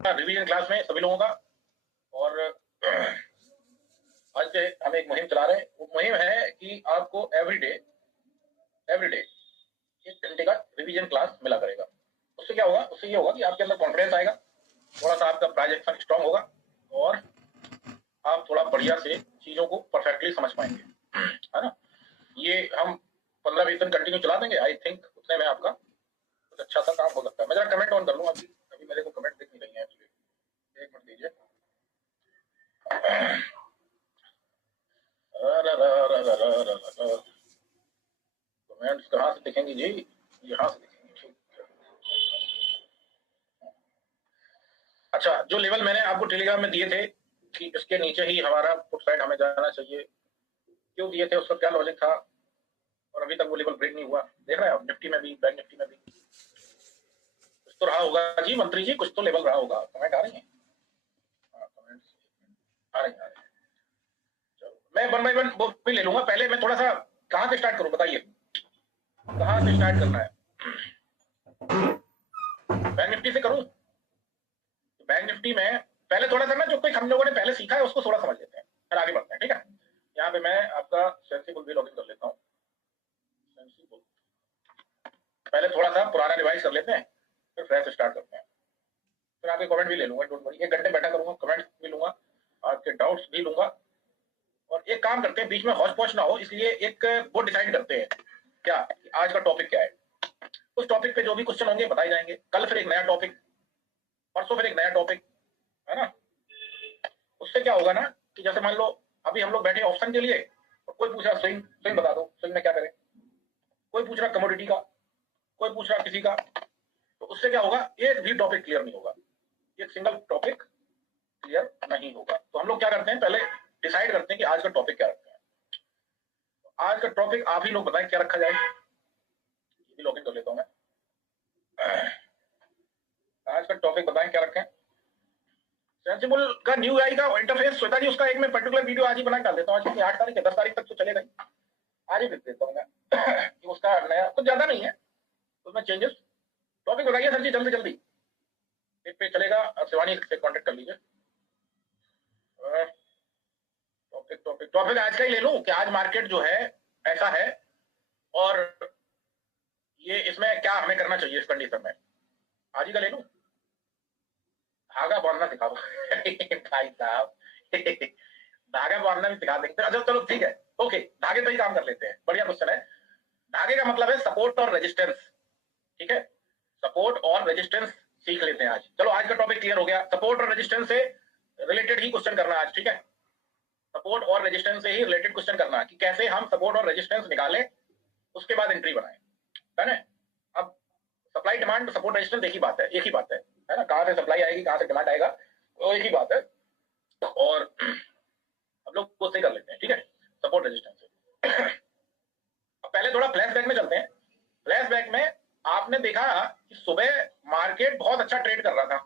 Revision class में सभी लोगों का। और आज से हम एक मुहिम चला रहे हैं। वो मुहिम है कि आपको एवरीडे एक घंटे का रिवीजन क्लास मिला करेगा। उससे क्या होगा? उससे ये होगा कि आपके अंदर कॉन्फिडेंस आएगा, थोड़ा सा आपका प्रोजेक्शन स्ट्रांग होगा और आप थोड़ा बढ़िया से चीजों को परफेक्टली समझ पाएंगे, है ना। ये हम 15-20 दिन कंटिन्यू चला देंगे। आई थिंक उतने में आपका कुछ अच्छा सा काम हो सकता है। मैं जरा कमेंट ऑन कर लूँ। अभी मेरे को कमेंट दिख नहीं रही है एक्चुअली। एक मिनट दीजिए। कमेंट्स कहाँ से दिखेंगी जी? यहाँ से दिखेंगी, ठीक है। अच्छा, जो लेवल मैंने आपको टेलीग्राम में दिए थे कि इसके नीचे ही हमारा फुट साइड हमें जाना चाहिए, क्यों दिए थे, उसका क्या लॉजिक था, और अभी तक वो लेवल ब्रेक नहीं हुआ। देख रहे हैं आप, निफ्टी में भी, बैंक निफ्टी में भी कुछ तो रहा होगा जी। मंत्री जी, कुछ तो लेवल रहा होगा। कमेंट आ रही है? कमेंट्स आ रही है। चलो, मैं 1 बाय 1 वो भी ले लूंगा। पहले मैं थोड़ा सा कहाँ से स्टार्ट करूँ, बताइए कहाँ से स्टार्ट करना है? बैंक निफ्टी से करूँ? बैंक निफ्टी में पहले थोड़ा सा ना, जो कुछ हम लोगों ने पहले सीखा है उसको थोड़ा समझ लेते हैं, फिर आगे बढ़ते हैं, ठीक है। यहाँ पे मैं आपका सेंसिबल भी लॉगिन कर लेता हूँ। सेंसिबल पहले थोड़ा सा पुराना रिवाइज कर लेते हैं, फिर फ्रेश स्टार्ट करते हैं। फिर आपके कमेंट भी ले लूंगा, डोंट वरी। 1 घंटे बैठा करूंगा, कमेंट भी लूंगा, आपके डाउट्स भी लूंगा। और एक काम करते हैं, बीच में हौच पौच ना हो, इसलिए एक वो डिसाइड करते हैं क्या, आज का टॉपिक क्या है। उस टॉपिक पे जो भी क्वेश्चन होंगे बताए जाएंगे। कल फिर एक नया टॉपिक, परसों फिर एक नया टॉपिक, है ना। उससे क्या होगा ना कि जैसे मान लो अभी हम लोग बैठे ऑप्शन के लिए, और कोई पूछ रहा स्विंग, स्विंग बता दो, स्विंग में क्या करें। कोई पूछ रहा कमोडिटी का, कोई पूछ रहा किसी का। तो उससे क्या होगा, एक भी टॉपिक क्लियर नहीं होगा, एक सिंगल टॉपिक क्लियर नहीं होगा। तो हम लोग क्या करते हैं, पहले डिसाइड करते हैं कि आज का टॉपिक क्या रखते हैं। तो आज का टॉपिक आप ही लोग बताएं क्या रखा जाए। ये भी लॉगिन कर लेता हूं मैं। आज का टॉपिक बताएं क्या रखें। सेंसिबल का न्यू आई का इंटरफेस श्वेता जी, उसका एक मैं पर्टिकुलर वीडियो आज ही बना डाल देता हूँ। आज की 8 तारीख है, 10 तारीख तक तो चलेगा ही। आज ही लिख देता हूँ मैं कि उसका नया कुछ ज्यादा नहीं है, उसमें चेंजेस। टॉपिक बताइए सर जी, जल्दी जल्दी। पेज पे चलेगा, शिवानी से कांटेक्ट कर लीजिए। टॉपिक टॉपिक टॉपिक आज का ही ले लूं कि आज मार्केट जो है ऐसा है, और ये इसमें क्या हमें करना चाहिए इस कंडीशन में। आज ही का ले लूं। धागा बांधना सिखा दो भाई साहब धागा बांधना भी सिखा देंगे। अच्छा चलो ठीक है, ओके, धागे पे ही काम कर लेते हैं। बढ़िया क्वेश्चन है। धागे का मतलब है सपोर्ट और रेजिस्टेंस, ठीक है। सपोर्ट और रेजिस्टेंस सीख लेते हैं आज। चलो, आज का टॉपिक क्लियर हो गया। सपोर्ट और रेजिस्टेंस से रिलेटेड ही क्वेश्चन करना आज, ठीक है। सपोर्ट और रेजिस्टेंस से ही रिलेटेड क्वेश्चन करना कि कैसे हम सपोर्ट और रेजिस्टेंस निकालें, उसके बाद एंट्री बनाएं, है ना। अब सप्लाई डिमांड सपोर्ट रेजिस्टेंस एक ही बात है, एक ही बात है ना। कहां से सप्लाई आएगी, कहां से डिमांड आएगा, वो एक ही बात है। और हम लोग उससे कर लेते हैं, ठीक है, सपोर्ट रेजिस्टेंस से। अब पहले थोड़ा फ्लैशबैक में चलते हैं। फ्लैशबैक में आपने देखा कि सुबह मार्केट बहुत अच्छा ट्रेड कर रहा था,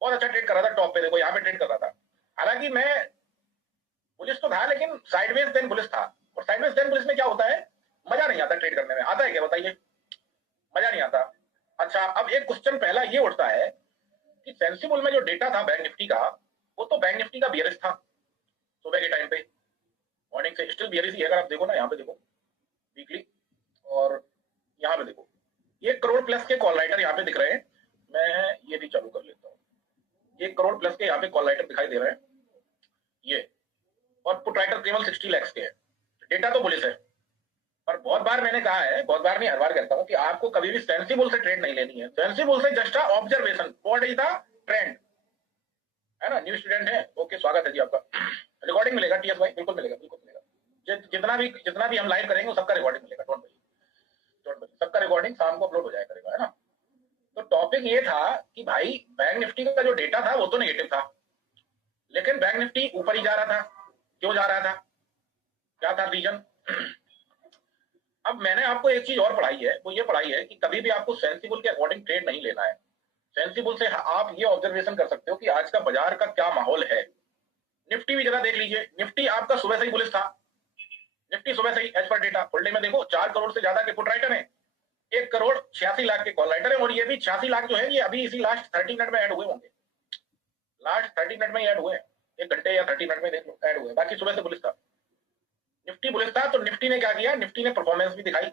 बहुत अच्छा ट्रेड कर रहा था। टॉप पे देखो, यहाँ पे ट्रेड कर रहा था। हालांकि मैं बुलिश तो था, लेकिन साइडवेज देन बुलिश था। और साइडवेज देन बुलिश में क्या होता है, मजा नहीं आता ट्रेड करने में। आता है क्या, बताइए? मजा नहीं आता। अच्छा, अब एक क्वेश्चन पहला ये उठता है कि सेंसिबल में जो डेटा था बैंक निफ्टी का, वो तो बैंक निफ्टी का बियरिश था सुबह के टाइम पे। मॉर्निंग से स्टिल बियरिश ही है। अगर आप देखो ना, यहाँ पे देखो वीकली, और यहाँ पे देखो 1 करोड़ प्लस के कॉल राइटर यहाँ पे दिख रहे हैं। मैं ये भी चालू कर लेता हूँ। 1 करोड़ प्लस के यहाँ पे कॉल राइटर दिखाई दे रहे हैं ये, और पुट राइटर केवल 60 लाख के है। डेटा तो बुलिश है। और बहुत बार मैंने कहा है, बहुत बार नहीं हर बार कहता हूं कि आपको कभी भी सेंसिबल से ट्रेड नहीं लेनी है। सेंसिबल से just observation, what is the trend, है ना। न्यू स्टूडेंट है, ओके, स्वागत है जी आपका। रिकॉर्डिंग मिलेगा टीएस भाई, बिल्कुल मिलेगा, बिल्कुल मिलेगा। जितना भी हम लाइव करेंगे सबका रिकॉर्डिंग मिलेगा। डोंट वरी, डोंट वरी, सबका रिकॉर्डिंग शाम को अपलोड हो जाया करेगा, है ना। तो टॉपिक ये था कि भाई बैंक निफ्टी का जो डेटा था वो तो नेगेटिव था, लेकिन बैंक निफ्टी ऊपर ही जा रहा था। क्यों जा रहा था, क्या था रीजन? अब मैंने आपको एक चीज और पढ़ाई है, वो ये पढ़ाई है कि कभी भी आपको सेंसिबल के अकॉर्डिंग ट्रेड नहीं लेना है। सेंसिबल से आप ये ऑब्जर्वेशन कर सकते हो कि आज का बाजार का क्या माहौल है। निफ्टी भी जरा देख लीजिए। निफ्टी आपका सुबह से ही बुलिश था। निफ्टी सुबह से ही एज पर डेटा फुल डे में देखो 4 करोड़ से ज्यादा के पुट राइटर है, 1 करोड़ 86 लाख के कॉल राइटर है। और ये भी 86 लाख जो है, ये अभी इसी लास्ट 30 मिनट में ऐड हुए होंगे। लास्ट 30 मिनट में ऐड हुए, 1 घंटे या 30 मिनट में देख लो ऐड हुए, बाकी सुबह से बुलिश था, निफ्टी बुलिश था। तो निफ्टी ने क्या किया, निफ्टी ने परफॉर्मेंस भी दिखाई।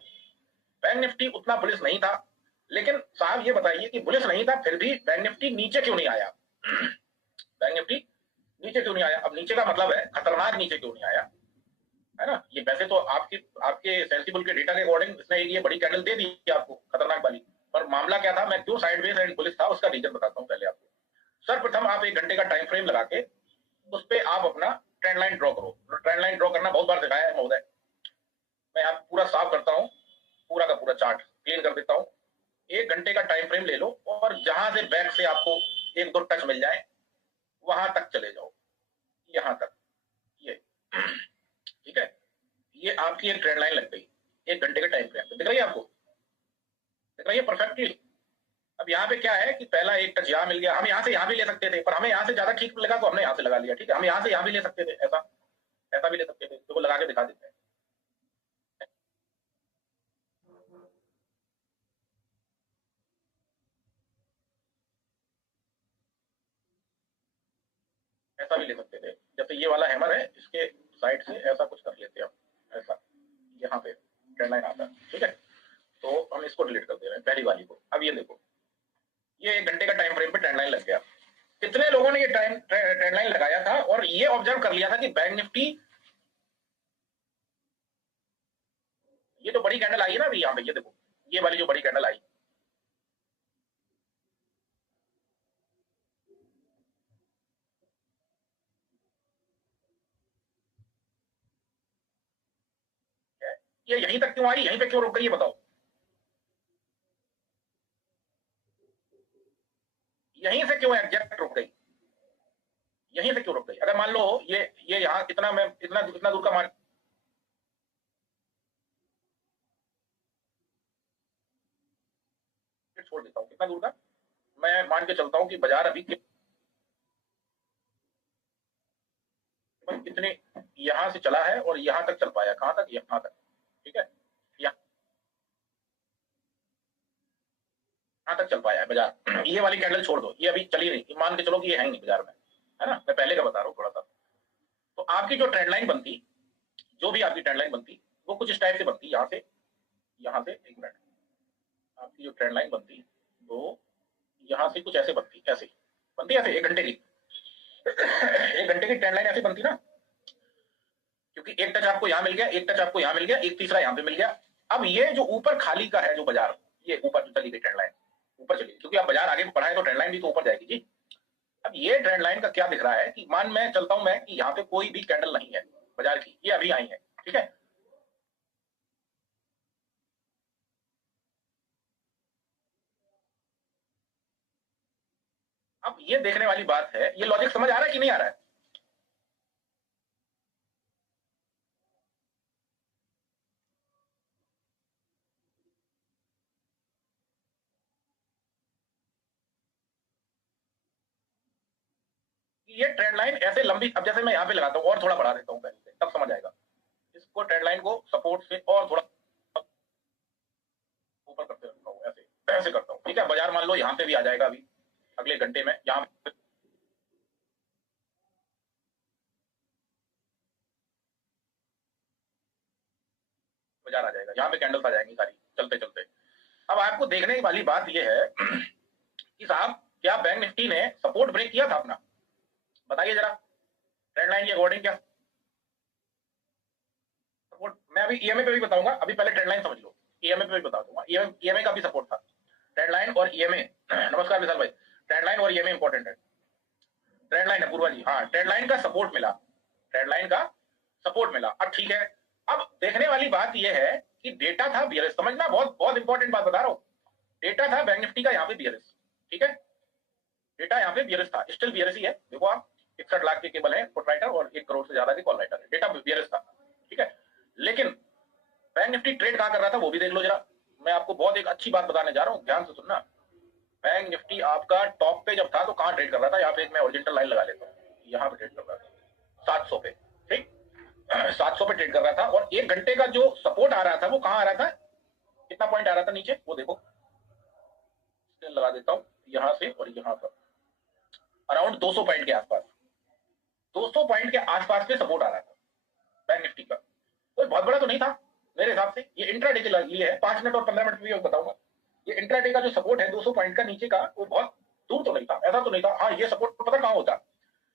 बैंक निफ्टी उतना बुलिश नहीं था, लेकिन साहब ये बताइए कि बुलिश नहीं था फिर भी बैंक निफ्टी नीचे क्यों नहीं आया? बैंक निफ्टी नीचे क्यों नहीं आया? अब नीचे का मतलब है खतरनाक नीचे क्यों नहीं आया, है ना? ये वैसे तो आपके सेंसिबल के डेटा के अकॉर्डिंग इसने ये बड़ी कैंडल दे दी आपको खतरनाक वाली, पर मामला क्या था, मैं क्यों साइडवेज एंड बुलिश था उसका रीजन बताता हूँ पहले आपको। सर्वप्रथम आप 1 घंटे का टाइम फ्रेम लगा के उस पर आप अपना ट्रेंड लाइन ड्रॉ करो। ट्रेंड लाइन ड्रॉ करना बहुत बार सिखाया है महोदय, मैं आप पूरा साफ करता हूँ, पूरा का पूरा चार्ट क्लीन कर देता हूँ। 1 घंटे का टाइम फ्रेम ले लो और जहां से बैक से आपको 1-2 टच मिल जाए वहां तक चले जाओ, यहां तक, ये ठीक है, ये आपकी एक ट्रेंड लाइन लग गई 1 घंटे के टाइम फ्रेम। दिख रही है आपको? दिख रही है परफेक्टली? अब यहाँ पे क्या है कि पहला एक टच यहाँ मिल गया, हम यहाँ से यहाँ भी ले सकते थे, पर हमें यहाँ से ज्यादा ठीक लगा तो हमने यहाँ से लगा लिया। ठीक है, हम यहाँ से यहाँ भी ले सकते थे, ऐसा ऐसा भी ले सकते थे, तो वो लगा के दिखा देते हैं। ऐसा भी ले सकते थे, जैसे ये वाला हैमर है इसके साइड से ऐसा कुछ कर लेते हैं हम, ऐसा यहाँ पे ट्रेंड लाइन आता है। ठीक है, तो हम इसको डिलीट कर दे रहे हैं पहली वाली को। अब ये देखो, ये 1 घंटे का टाइम फ्रेम पे ट्रेंड लाइन लग गया। कितने लोगों ने ये ट्रेंड लाइन लगाया था और ये ऑब्जर्व कर लिया था कि बैंक निफ्टी, ये तो बड़ी कैंडल आई है ना अभी यहाँ पे, ये देखो ये वाली जो बड़ी कैंडल आई, ये यहीं तक क्यों आई, यहीं पे क्यों रुक गई, ये बताओ? यहीं से क्यों एग्जैक्ट रुक गई, यहीं से क्यों रुक गई? अगर मान लो ये यहाँ इतना, मैं इतना इतना दूर का मार्केट छोड़ देता हूँ, कितना दूर का मैं मान के चलता हूँ कि बाजार अभी कितने यहां से चला है और यहां तक चल पाया, कहां तक, यहां तक। ठीक है, यहां तक चल पाया है बाजार। ये वाली कैंडल छोड़ दो, ये अभी चली नहीं, मान के चलो कि ये है नहीं बाजार में, है ना? मैं पहले का बता रहा हूँ थोड़ा सा। तो आपकी जो ट्रेंड लाइन बनती, जो भी आपकी ट्रेंड लाइन बनती, वो कुछ इस टाइप से बनती, यहाँ से 1 मिनट, आपकी जो ट्रेंड लाइन बनती वो यहाँ से कुछ ऐसे बनती, ऐसे बनती, ऐसे 1 घंटे की 1 घंटे की ट्रेंड लाइन ऐसे बनती ना, क्योंकि एक टच आपको यहाँ मिल गया, एक टच आपको यहाँ मिल गया, एक तीसरा यहाँ पे मिल गया। अब ये जो ऊपर खाली का है जो बाजार, ये ऊपर चली गई ट्रेंड लाइन, ऊपर चली, क्योंकि आप बाजार आगे बढ़ाए तो ट्रेंड लाइन भी तो ऊपर जाएगी जी। अब ये ट्रेंड लाइन का क्या दिख रहा है कि मान मैं चलता हूं मैं कि यहाँ पे कोई भी कैंडल नहीं है बाजार की, ये अभी आई है। ठीक है, अब ये देखने वाली बात है, ये लॉजिक समझ आ रहा है कि नहीं आ रहा है? ये ट्रेंड लाइन ऐसे लंबी, अब जैसे मैं यहाँ पे लगाता हूँ और थोड़ा बढ़ा देता हूँ पहले से, तब समझ आएगा। इसको ट्रेंड लाइन को सपोर्ट से और थोड़ा ऊपर करते रहता हूँ, ऐसे ऐसे करता हूँ। ठीक है, बाजार मान लो यहाँ पे भी आ जाएगा अभी अगले घंटे में, यहाँ पे बाजार आ जाएगा, यहाँ पे कैंडल्स आ जाएंगी सारी चलते चलते। अब आपको देखने वाली बात यह है कि साहब क्या बैंक निफ्टी ने सपोर्ट ब्रेक किया था अपना? बताइए जरा, ट्रेंड लाइन के अकॉर्डिंग क्या सपोर्ट? मैं अभी ईएमए पे भी बताऊंगा, अभी पहले ट्रेंड लाइन समझ लो। ईएमए पे भी बता दूंगा, ईएमए का भी सपोर्ट था, ट्रेंड लाइन और ईएमए। नमस्कार विशाल भाई, ट्रेंड लाइन और ईएमए इंपॉर्टेंट है। ट्रेंड लाइन है पूर्वा जी, हाँ ट्रेंड लाइन का सपोर्ट मिला, ट्रेंड लाइन का सपोर्ट मिला। अब ठीक है, अब देखने वाली बात यह है कि डेटा था बियरिश, समझना, बहुत बहुत इंपॉर्टेंट बात बता रहा हूँ। डेटा था बैंक निफ्टी का यहाँ पे बियरिश, ठीक है, डेटा यहाँ पे बियरिश था, स्टिल बियरिश ही है। देखो आप 61 लाख के केबल है पुट राइटर और 1 करोड़ से ज्यादा के कॉल राइटर है, डेटा बियरिश था। ठीक है, लेकिन बैंक निफ्टी ट्रेड कहां कर रहा था वो भी देख लो जरा। मैं आपको बहुत एक अच्छी बात बताने जा रहा हूँ, ध्यान से सुनना। बैंक निफ्टी आपका टॉप पे जब था तो कहां ट्रेड कर रहा था? यहाँ पे एक मैं ओरिजिनल लाइन लगा लेता हूँ, यहाँ पे ट्रेड कर रहा था 700 पे। ठीक, 700 पे ट्रेड कर रहा था और 1 घंटे का जो सपोर्ट आ रहा था वो कहां आ रहा था, कितना पॉइंट आ रहा था नीचे वो देखो, लगा देता हूँ यहाँ से और यहाँ पर। अराउंड 200 पॉइंट के आसपास, 200 पॉइंट के आसपास पे सपोर्ट आ रहा था बैंक निफ्टी का। कोई बहुत बड़ा तो नहीं था मेरे हिसाब से। ये इंट्राडे के लिए है, 5 मिनट और 15 मिनट में बताऊंगा। ये इंट्राडे का जो सपोर्ट है 200 पॉइंट का नीचे का, वो बहुत दूर तो नहीं था, ऐसा तो नहीं था। हाँ, ये सपोर्ट पता कहाँ होता,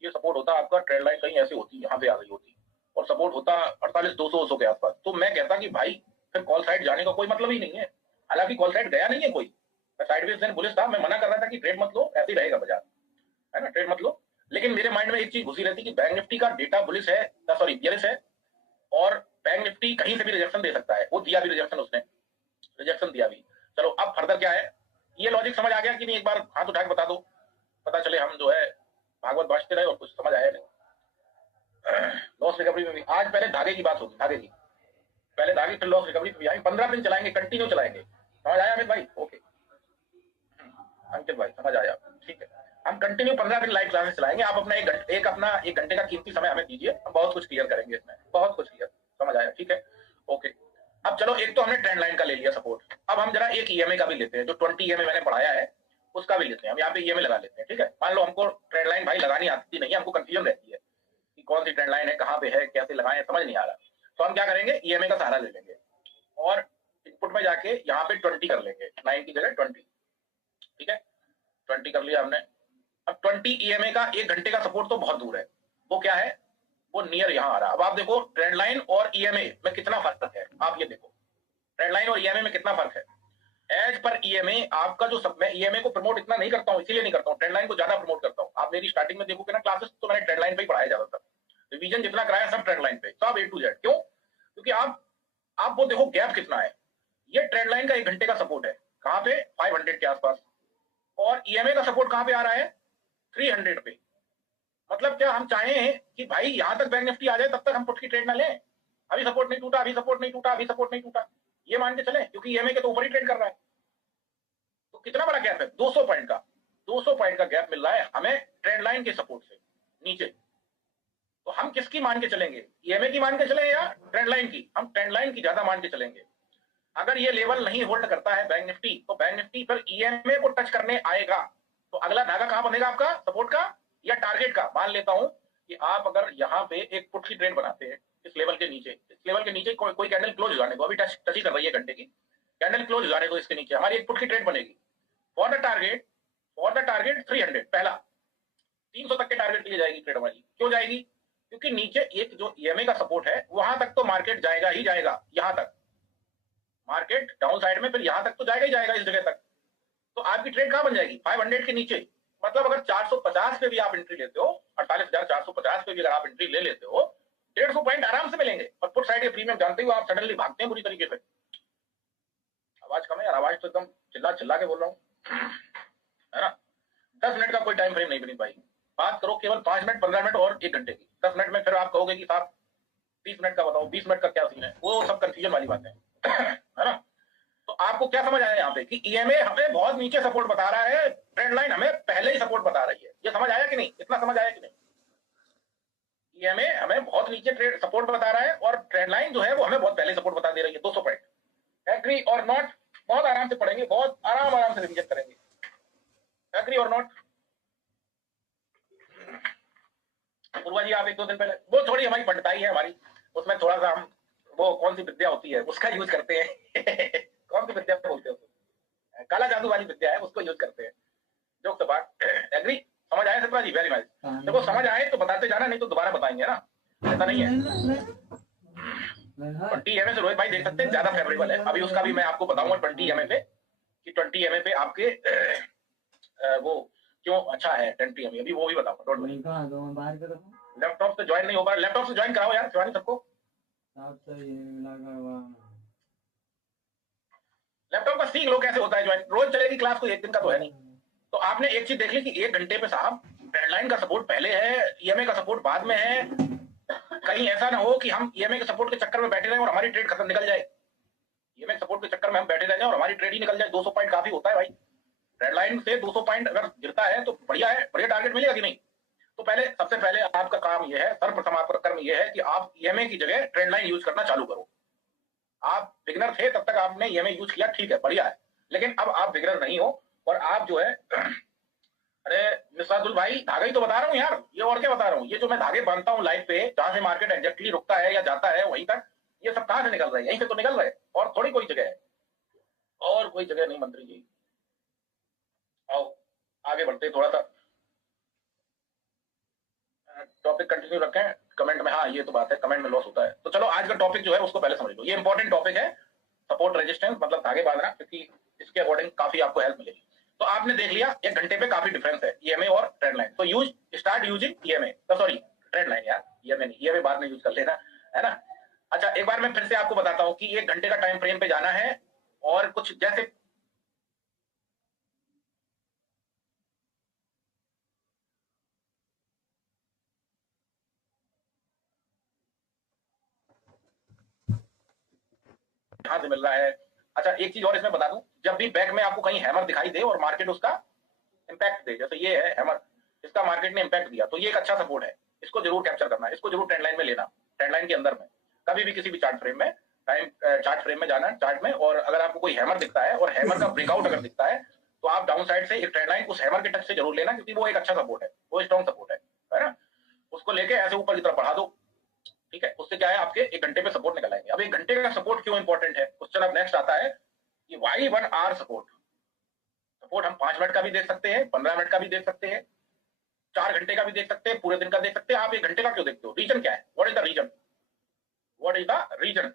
ये सपोर्ट होता आपका ट्रेंड लाइन कहीं ऐसे होती, यहाँ पे आ गई होती, और सपोर्ट होता 48-200 के आसपास। तो मैं कहता कि भाई फिर कॉल साइड जाने का कोई मतलब ही नहीं है। हालांकि कॉल साइड गया नहीं है कोई, साइडवेज दिन बुलिश था, मैं मना कर रहा था कि ट्रेड मत लो, ऐसे ही रहेगा बाजार, है ना, ट्रेड मत लो। लेकिन मेरे माइंड में एक चीज घुसी रहती कि बैंक निफ्टी का डेटा बुलिश है, सॉरी बियरिश है, और बैंक निफ्टी कहीं से भी रिजेक्शन दे सकता है। वो दिया भी रिजेक्शन, उसने रिजेक्शन दिया भी। चलो अब फर्दर क्या है, ये लॉजिक समझ आ गया कि नहीं, एक बार हाथ उठा के बता दो, पता चले हम जो है भागवत बांटते रहे और कुछ समझ आया नहीं। लॉस रिकवरी में भी आज पहले धागे की बात होगी, धागे की पहले धागे, फिर लॉस रिकवरी पे भी आएंगे। 15 दिन चलाएंगे, कंटिन्यू चलाएंगे। समझ आया अमित भाई? ओके अंकित भाई समझ आया, ठीक है। हम कंटिन्यू 15 दिन लाइव क्लासेस चलाएंगे। आप अपना एक घंटे का कीमती समय हमें दीजिए, हम बहुत कुछ क्लियर करेंगे इसमें, बहुत कुछ क्लियर। समझ आया? ठीक है, ओके। अब चलो, एक तो हमने ट्रेंड लाइन का ले लिया सपोर्ट, अब हम जरा एक ईएमए का भी लेते हैं, जो 20 ईएमए मैंने पढ़ाया है उसका भी लेते हैं। हम यहाँ पे ईएमए लगा लेते हैं, ठीक है। मान लो हमको ट्रेंड लाइन भाई लगानी आती नहीं है, हमको कंफ्यूजन रहती है कि कौन सी ट्रेंड लाइन है, कहाँ पे है, कैसे लगाएं, समझ नहीं आ रहा। तो हम क्या करेंगे, ईएमए का सहारा ले लेंगे और इनपुट में जाके यहाँ पे 20 कर लेंगे, 9 की जगह 20, ठीक है। 20 कर लिया हमने। अब 20 ईएमए का एक घंटे का सपोर्ट तो बहुत दूर है, वो क्या है, वो नियर यहाँ आ रहा। अब आप देखो ट्रेंड लाइन और ईएमए में कितना फर्क है, आप ये देखो ट्रेंड लाइन और ईएमए में कितना फर्क है। एज पर ईएमए आपका जो सब, मैं ईएमए को प्रमोट इतना नहीं करता हूँ, इसीलिए नहीं करता हूँ, ट्रेंड लाइन को ज्यादा प्रमोट करता हूँ। आप मेरी स्टार्टिंग में देखोगे ना क्लासेस, तो मैंने ट्रेंड लाइन पे ही पढ़ाया ज्यादातर, रिवीजन जितना कराया सब ट्रेंड लाइन पे, सब A to Z। क्यों? क्योंकि आप वो देखो गैप कितना है। ये ट्रेंड लाइन का एक घंटे का सपोर्ट है कहाँ पे, 500 के आसपास, और ईएमए का सपोर्ट कहाँ पे आ रहा है, 300 पे। मतलब क्या हम चाहें कि भाई यहां तक बैंक निफ्टी आ जाए तब तक हम पुट की ट्रेड ना लें, अभी सपोर्ट नहीं टूटा, अभी सपोर्ट नहीं टूटा, अभी सपोर्ट नहीं टूटा, ये मान के चले, क्योंकि ईएमए के तो ऊपर ही ट्रेड कर रहा है। तो कितना बड़ा गैप है, 200 पॉइंट का, 200 पॉइंट का गैप मिल रहा है हमें ट्रेंड लाइन के सपोर्ट से नीचे। तो हम किसकी मान के चलेंगे, ईएमए की मान के चलेंगे या ट्रेंड लाइन की? हम ट्रेंड लाइन की ज्यादा मान के चलेंगे। अगर ये लेवल नहीं होल्ड करता है बैंक निफ्टी, तो बैंक निफ्टी पर ईएमए को टच करने आएगा, तो अगला धागा कहां बनेगा आपका, सपोर्ट का या टारगेट का? मान लेता हूं कि आप अगर यहाँ पे एक पुट की ट्रेड बनाते हैं इस लेवल के नीचे, इस लेवल के नीचे कोई कैंडल क्लोज हो जाने को, अभी टच ही कर रही है घंटे की कैंडल, क्लोज हो जाने को इसके नीचे हमारी एक पुट की ट्रेड बनेगी फॉर द टारगेट 300, पहला 300 तक के टारगेट के लिए जाएगी ट्रेड हमारी। क्यों जाएगी? क्योंकि नीचे एक जो ईएमए का सपोर्ट है वहां तक तो मार्केट जाएगा ही जाएगा, यहां तक मार्केट डाउन साइड में फिर यहां तक तो जाएगा ही जाएगा, इस जगह तक। तो आपकी ट्रेड कहां बन जाएगी, 500 के नीचे। मतलब अगर 450 पे भी आप एंट्री लेते हो, 48,450 पे भी अगर आप एंट्री ले लेते हो, 150 पॉइंट आराम से मिलेंगे। और पुट साइड के प्रीमियम जानते हो, आप सडनली भागते हैं बुरी तरीके से। आवाज कम है यार, आवाज तो एकदम चिल्ला चिल्ला के बोल रहा हूँ, है ना। 10 मिनट का कोई टाइम फ्रेम नहीं बनी भाई, बात करो केवल 5 मिनट, 15 मिनट और 1 घंटे की। 10 मिनट में फिर आप कहोगे कि साहब 30 मिनट का बताओ, 20 मिनट का क्या सीन है, वो सब कंफ्यूजन वाली बात है ना। तो आपको क्या समझ आया यहाँ पे कि ईएमए हमें बहुत नीचे सपोर्ट बता रहा है, ट्रेंड लाइन हमें पहले ही सपोर्ट बता रही है। ये समझ आया कि नहीं, इतना समझ आया कि नहीं? ईएमए हमें बहुत नीचे ट्रेड सपोर्ट बता रहा है और ट्रेंड लाइन जो है वो हमें बहुत पहले सपोर्ट बता दे रही है, 200 पॉइंट। एग्री और नॉट? बहुत आराम से पढ़ेंगे, बहुत आराम से रिवीजन करेंगे। एग्री और नॉट? पूर्वा जी आप 1-2 दिन पहले, वो थोड़ी हमारी पंडिताई है हमारी, उसमें थोड़ा सा हम वो कौन सी विद्या होती है उसका यूज करते हैं कौन सी विद्या बोलते हो, काला जादू वाली विद्या है, उसको यूज करते हैं। Joke the part. एग्री? समझ आया सतरा जी? Very nice. देखो समझ आए तो बताते जाना, नहीं तो दोबारा बताएंगे ना, ऐसा नहीं है। 20 एमए से रोहित भाई देख सकते हैं ज्यादा फेवरेबल है, अभी उसका भी मैं आपको बताऊंगा 20 एमए पे कि 20 एमए पे आपके वो क्यों अच्छा है 20 एमए, अभी वो भी बताऊंगा। Don't worry. लैपटॉप से ज्वाइन नहीं हो पा रहा, लैपटॉप से ज्वाइन कराओ यार शिवानी सबको। लैपटॉप का सीख लो कैसे होता है ज्वाइन, रोज चलेगी क्लास, कोई एक दिन का तो है नहीं। तो आपने एक चीज देख ली कि 1 घंटे पे साहब ट्रेंड लाइन का सपोर्ट पहले है, ईएमए का सपोर्ट बाद में है। कहीं ऐसा ना हो कि हम ईएमए के सपोर्ट के चक्कर में बैठे रहे और हमारी ट्रेड खत्म निकल जाए, ईएमए सपोर्ट के चक्कर में हम बैठे रह जाए और हमारी ट्रेड ही निकल जाए। 200 पॉइंट काफी होता है भाई, ट्रेंड लाइन से 200 पॉइंट अगर गिरता है तो बढ़िया है, बढ़िया टारगेट मिलेगा कि नहीं। तो पहले सबसे पहले आपका काम यह है, सर्वप्रथम आपका कर्म यह है कि आप ईएमए की जगह ट्रेंड लाइन यूज करना चालू करो। आप बिगनर थे तब तक आपने ईएमए यूज किया, ठीक है बढ़िया है, लेकिन अब आप बिगनर नहीं हो और आप जो है अरे सादुल भाई धागा ही तो बता रहा हूँ यार, ये और क्या बता रहा हूँ। ये जो मैं धागे बांधता हूँ लाइफ पे, जहां से मार्केट एग्जैक्टली रुकता है या जाता है वहीं तक, ये सब कहां से निकल रहा है? यहीं से तो निकल रहा है, और थोड़ी कोई जगह है, और कोई जगह नहीं। मंत्री जी आओ आगे बढ़ते थोड़ा सा, टॉपिक कंटिन्यू रखें कमेंट में। हाँ ये तो बात है, कमेंट में लॉस होता है। तो चलो आज का टॉपिक जो है उसको पहले समझ लो, ये इंपॉर्टेंट टॉपिक है, सपोर्ट रेजिस्टेंस मतलब धागे बांधना, क्योंकि इसके अकॉर्डिंग काफी आपको हेल्प मिलेगी। तो आपने देख लिया एक घंटे पे काफी डिफरेंस है ईएमए और ट्रेंड लाइन, तो use start using EMA, sorry trend line यार, ईएमए नहीं, ईएमए बाद में यूज कर लेना, है ना। अच्छा एक बार मैं फिर से आपको बताता हूँ कि 1 घंटे का टाइम फ्रेम पे जाना है, और कुछ जैसे यहां से मिल रहा है। अच्छा एक चीज और इसमें बता दूं, जब भी बैक में आपको कहीं हैमर दिखाई दे और मार्केट उसका इंपैक्ट दे, जैसे ये है हैमर, इसका मार्केट ने इंपैक्ट दिया, तो ये एक अच्छा सपोर्ट है, इसको जरूर कैप्चर करना है, इसको जरूर ट्रेंड लाइन में लेना, ट्रेंड लाइन के अंदर में कभी भी किसी भी चार्ट फ्रेम में, टाइम चार्ट फ्रेम में जाना चार्ट में, और अगर आपको कोई हैमर दिखता है और हैमर का ब्रेकआउट अगर दिखता है, तो आप डाउन साइड से एक ट्रेंड लाइन उस हैमर के टच से जरूर लेना, क्योंकि वो एक अच्छा सपोर्ट है, वो स्ट्रॉन्ग सपोर्ट है ना। उसको लेके ऐसे ऊपर की तरफ बढ़ा दो, ठीक है। उससे क्या है, आपके 1 घंटे पे सपोर्ट निकल आएंगे। अब 1 घंटे का सपोर्ट क्यों इंपॉर्टेंट है, क्वेश्चन अब नेक्स्ट आता है कि वाई 1 आवर सपोर्ट। सपोर्ट हम 5 मिनट का भी देख सकते हैं, 15 मिनट का भी देख सकते हैं, 4 घंटे का भी देख सकते हैं, पूरे दिन का देख सकते हैं। आप 1 घंटे का क्यों देखते हो? रीजन क्या है? What is the reason? What is the reason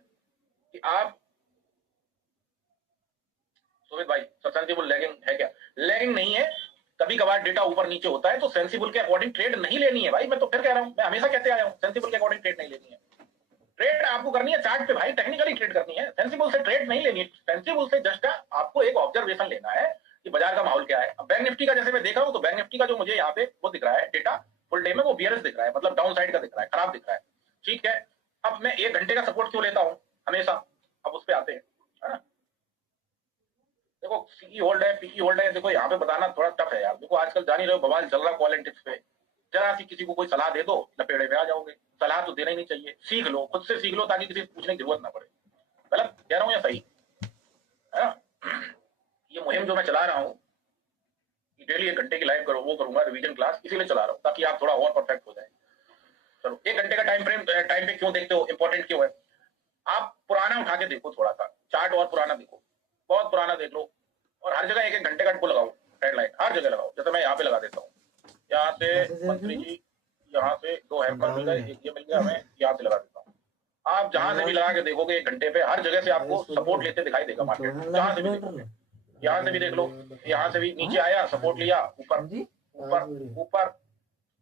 कि आप, सुमित भाई सेंसिबल लैगिंग है क्या? लैगिंग नहीं है, कभी कभार डेटा ऊपर नीचे होता है, तो सेंसिबल के अकॉर्डिंग ट्रेड नहीं लेनी है भाई। मैं तो फिर कह रहा हूं, मैं हमेशा कहते आया हूं, सेंसिबल के अकॉर्डिंग ट्रेड नहीं लेनी है। ट्रेड आपको करनी है चार्ट पे भाई, टेक्निकली ट्रेड करनी है, सेंसिबल से ट्रेड नहीं लेनी है। सेंसिबल से जस्ट आपको एक ऑब्जर्वेशन लेना है कि बाजार का माहौल क्या है। अब बैंक निफ्टी का जैसे मैं देख रहा हूं, तो बैंक निफ्टी का जो मुझे यहाँ पे वो दिख रहा है डेटा फुल डे में, वो बियरिश दिख रहा है, मतलब डाउन साइड का दिख रहा है, खराब दिख रहा है, ठीक है। अब मैं 1 घंटे का सपोर्ट क्यों लेता हूं हमेशा, अब उस पर आते हैं, है ना। देखो सीई होल्ड है, पीई होल्ड है, देखो यहाँ पे बताना थोड़ा टफ है यार। देखो आजकल जान ही रहे हो बवाल चल रहा पॉलिटिक्स पे, जरा सी किसी को कोई सलाह दे दो, लपेड़े में आ जाओगे। सलाह तो देना ही नहीं चाहिए, सीख लो, खुद से सीख लो, ताकि किसी से पूछने की जरूरत ना पड़े। गलत कह रहा हूँ या सही, है ना। ये मुहिम जो मैं चला रहा हूँ कि डेली 1 घंटे की लाइव करो, वो करूंगा रिवीजन क्लास, इसीलिए चला रहा हूँ ताकि आप थोड़ा और परफेक्ट हो जाए। चलो 1 घंटे का टाइम फ्रेम, टाइम पे क्यों देखते हो, इंपॉर्टेंट क्यों है? आप पुराना उठा के देखो, थोड़ा सा चार्ट और पुराना देखो, बहुत पुराना देख लो, और हर जगह 1-1 घंटे का वो लगाओ, ट्रेंड लाइन हर जगह लगाओ। जैसे मैं यहाँ पे लगा देता हूँ, यहाँ से मंत्री जी, यहाँ से 2 हैमर मिल गए, एक ये मिल गया, हमें यहाँ से लगा देता हूँ। आप जहां से भी लगा के देखोगे 1 घंटे पे, हर जगह से आपको सपोर्ट लेते दिखाई देगा मार्केट, जहां से भी देखोगे। यहाँ से भी देख लो, यहाँ से भी नीचे आया, सपोर्ट लिया, ऊपर ऊपर ऊपर,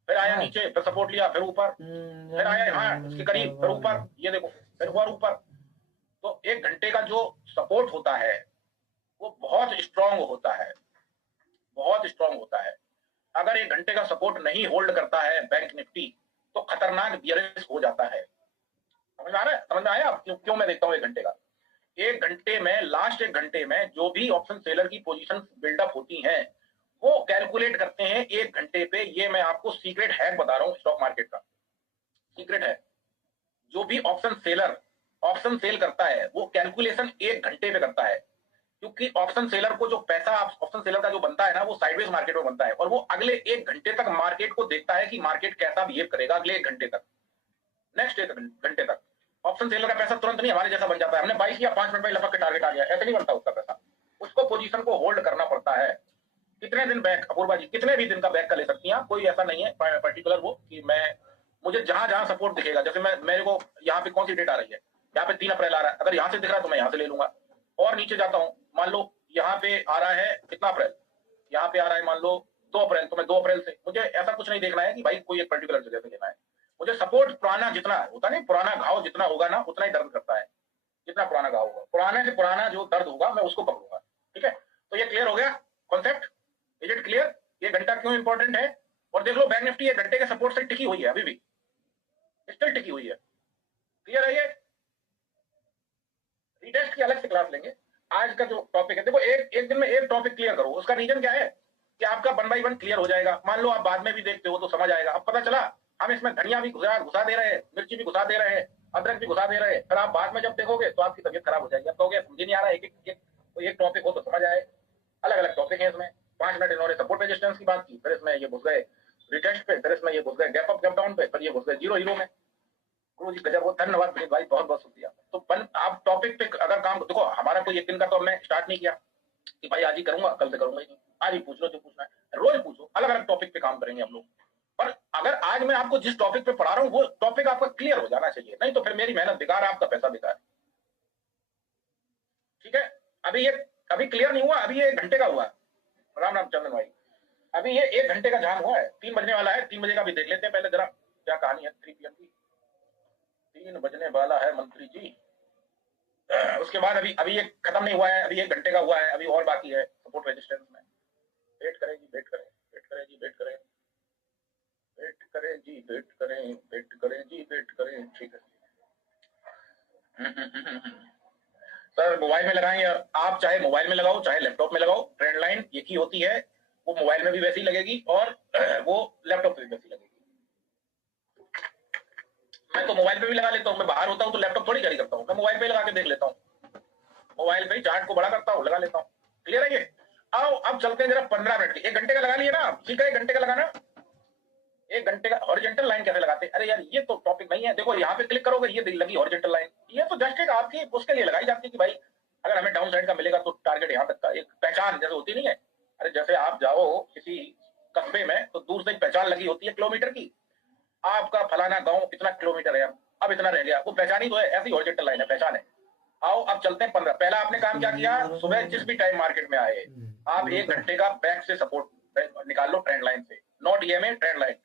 फिर आया नीचे, फिर सपोर्ट लिया, फिर ऊपर, फिर आया यहाँ इसके करीब, फिर ऊपर, ये देखो फिर और ऊपर। तो 1 घंटे का जो सपोर्ट होता है वो बहुत स्ट्रांग होता है, बहुत स्ट्रांग होता है। अगर 1 घंटे का सपोर्ट नहीं होल्ड करता है बैंक निफ्टी, तो खतरनाक बियरिश हो जाता है। समझ में आ रहा है? समझ में आया आप क्यों क्यों मैं देखता हूँ 1 घंटे का? 1 घंटे में, लास्ट 1 घंटे में जो भी ऑप्शन सेलर की पोजीशन बिल्डअप होती हैं, वो कैलकुलेट करते हैं 1 घंटे पे। ये मैं आपको सीक्रेट हैक बता रहा हूँ स्टॉक मार्केट का, सीक्रेट है। जो भी ऑप्शन सेलर ऑप्शन सेल करता है, वो कैलकुलेशन 1 घंटे पे करता है, क्योंकि ऑप्शन सेलर को जो पैसा ऑप्शन सेलर का जो बनता है ना, वो साइडवेज मार्केट में बनता है, और वो अगले 1 घंटे तक मार्केट को देखता है कि मार्केट कैसा बिहेव करेगा अगले 1 घंटे तक, नेक्स्ट 1 घंटे तक। ऑप्शन सेलर का पैसा तुरंत नहीं हमारे जैसा बन जाता है, हमने 22 या 5 मिनट में लपक के टारगेट आ गया, ऐसे नहीं बनता उसका पैसा। उसको पोजीशन को होल्ड करना पड़ता है। कितने दिन बैक, अपूर्वा जी कितने भी दिन का बैक का ले सकती हैं, कोई ऐसा नहीं है पर्टिकुलर वो कि मैं, मुझे जहां जहां सपोर्ट दिखेगा, जैसे मैं, मेरे को यहाँ पे कौन सी डेट आ रही है, यहाँ पे 3 अप्रैल आ रहा है, अगर यहाँ से दिख रहा है तो मैं यहाँ से ले लूंगा। और नीचे जाता हूँ, मान लो यहाँ पे आ रहा है कितना अप्रैल, यहाँ पे आ रहा है मान लो 2 अप्रैल, तो मैं 2 अप्रैल से, मुझे ऐसा कुछ नहीं देखना है कि भाई कोई एक पर्टिकुलर जगह से लेना है। मुझे सपोर्ट पुराना जितना होता नहीं, पुराना घाव जितना होगा ना, उतना ही दर्द करता है। जितना पुराना घाव होगा, पुराने से पुराना जो दर्द होगा, मैं उसको पकड़ूंगा। ठीक है, तो ये क्लियर हो गया कॉन्सेप्ट? Is it clear? ये घंटा क्यों इंपॉर्टेंट है? और देख लो बैंक निफ्टी 1 घंटे के सपोर्ट से टिकी हुई है, अभी भी स्टिल टिकी हुई है। क्लियर है? ये रीटेस्ट की अलग से क्लास लेंगे। आज का जो टॉपिक है, देखो एक दिन में एक टॉपिक क्लियर करो। उसका रीजन क्या है कि आपका 1 बाय 1 क्लियर हो जाएगा। मान लो आप बाद में भी देखते हो तो समझ आएगा। अब पता चला हम इसमें धनिया भी घुसा दे रहे हैं, मिर्ची भी घुसा दे रहे हैं, अदरक भी घुसा दे रहे हैं, फिर आप बाद में जब देखोगे तो आपकी तबीयत खराब हो जाएगी। अब कहोगे समझ नहीं आ रहा है, एक टॉपिक हो तो समझ आए। अलग अलग टॉपिक है इसमें, 5 मिनट इन्होंने सपोर्ट रेजिस्टेंस की बात की, फिर इसमें ये घुस गए रिटेस्ट पे, फिर इसमें ये घुस गए गैप अप गैप डाउन पे, फिर ये घुस गए जीरो हीरो में। गुरु जी गजब, बहुत धन्यवाद विनीत भाई, बहुत बहुत शुक्रिया। तो आप टॉपिक पे अगर काम देखो, हमारा कोई एक दिन का तो हमने स्टार्ट नहीं किया कि भाई आज ही करूंगा कल से करूंगा ही नहीं, आज ही पूछ लो जो पूछना है, रोज पूछो, अलग अलग टॉपिक पे काम करेंगे हम लोग। पर अगर आज मैं आपको जिस टॉपिक पे पढ़ा रहा हूँ वो टॉपिक आपका क्लियर हो जाना चाहिए, नहीं तो फिर मेरी मेहनत बेकार, आपका पैसा बेकार। ठीक है, अभी क्लियर नहीं हुआ, अभी ये 1 घंटे का हुआ। राम राम चंदन भाई, अभी ये 1 घंटे का जाम हुआ है, 3 बजने वाला है, 3 बजे का भी देख लेते हैं पहले जरा क्या कहानी है 3 PM की। 3 बजने वाला है मंत्री जी। उसके बाद अभी ये खत्म नहीं हुआ है, अभी 1 घंटे का हुआ है, अभी और बाकी है सपोर्ट रेजिस्टेंस में। वेट करें जी, वेट करें, वेट करें जी, वेट करें, वेट करें जी, वेट करें, वेट करें जी, वेट करें। ठीक है सर, मोबाइल में लगाएंगे आप, चाहे मोबाइल में लगाओ चाहे लैपटॉप में लगाओ, ट्रेंड लाइन एक ही होती है, वो मोबाइल में भी वैसी लगेगी और वो लैपटॉप पे भी वैसी लगेगी। मैं तो मोबाइल पे भी लगा लेता हूँ, मैं बाहर होता हूँ तो लैपटॉप थोड़ी कैरी करता हूँ, मैं मोबाइल पे लगा के देख लेता हूँ, मोबाइल पे ही चार्ट को बड़ा करता हूँ, लगा लेता हूँ। क्लियर है ये? आओ अब चलते हैं जरा 15 मिनट की, 1 घंटे का लगा लिए ना, ठीक है 1 घंटे का लगाना। 1 घंटे का हॉरिजॉन्टल लाइन कैसे लगाते? अरे यार ये तो टॉपिक नहीं है, देखो यहाँ पे क्लिक करोगे ये लगी हॉरिजॉन्टल लाइन, ये तो जस्ट एक आपकी उसके लिए लगाई जाती है कि भाई अगर हमें डाउन साइड का मिलेगा तो टारगेट यहाँ तक का, एक पहचान जैसे होती नहीं है। अरे जैसे आप जाओ किसी कस्बे में तो दूर से एक पहचान लगी होती है किलोमीटर की, आपका फलाना गांव इतना किलोमीटर है, अब इतना रह गया, वो पहचान ही तो है, ऐसी हॉरिजॉन्टल लाइन है, पहचान है। आओ अब चलते हैं 15। पहला आपने काम क्या किया, सुबह जिस भी टाइम मार्केट में आए आप 1 घंटे का बैक से सपोर्ट निकाल लो ट्रेंड लाइन से, not EMA trend line,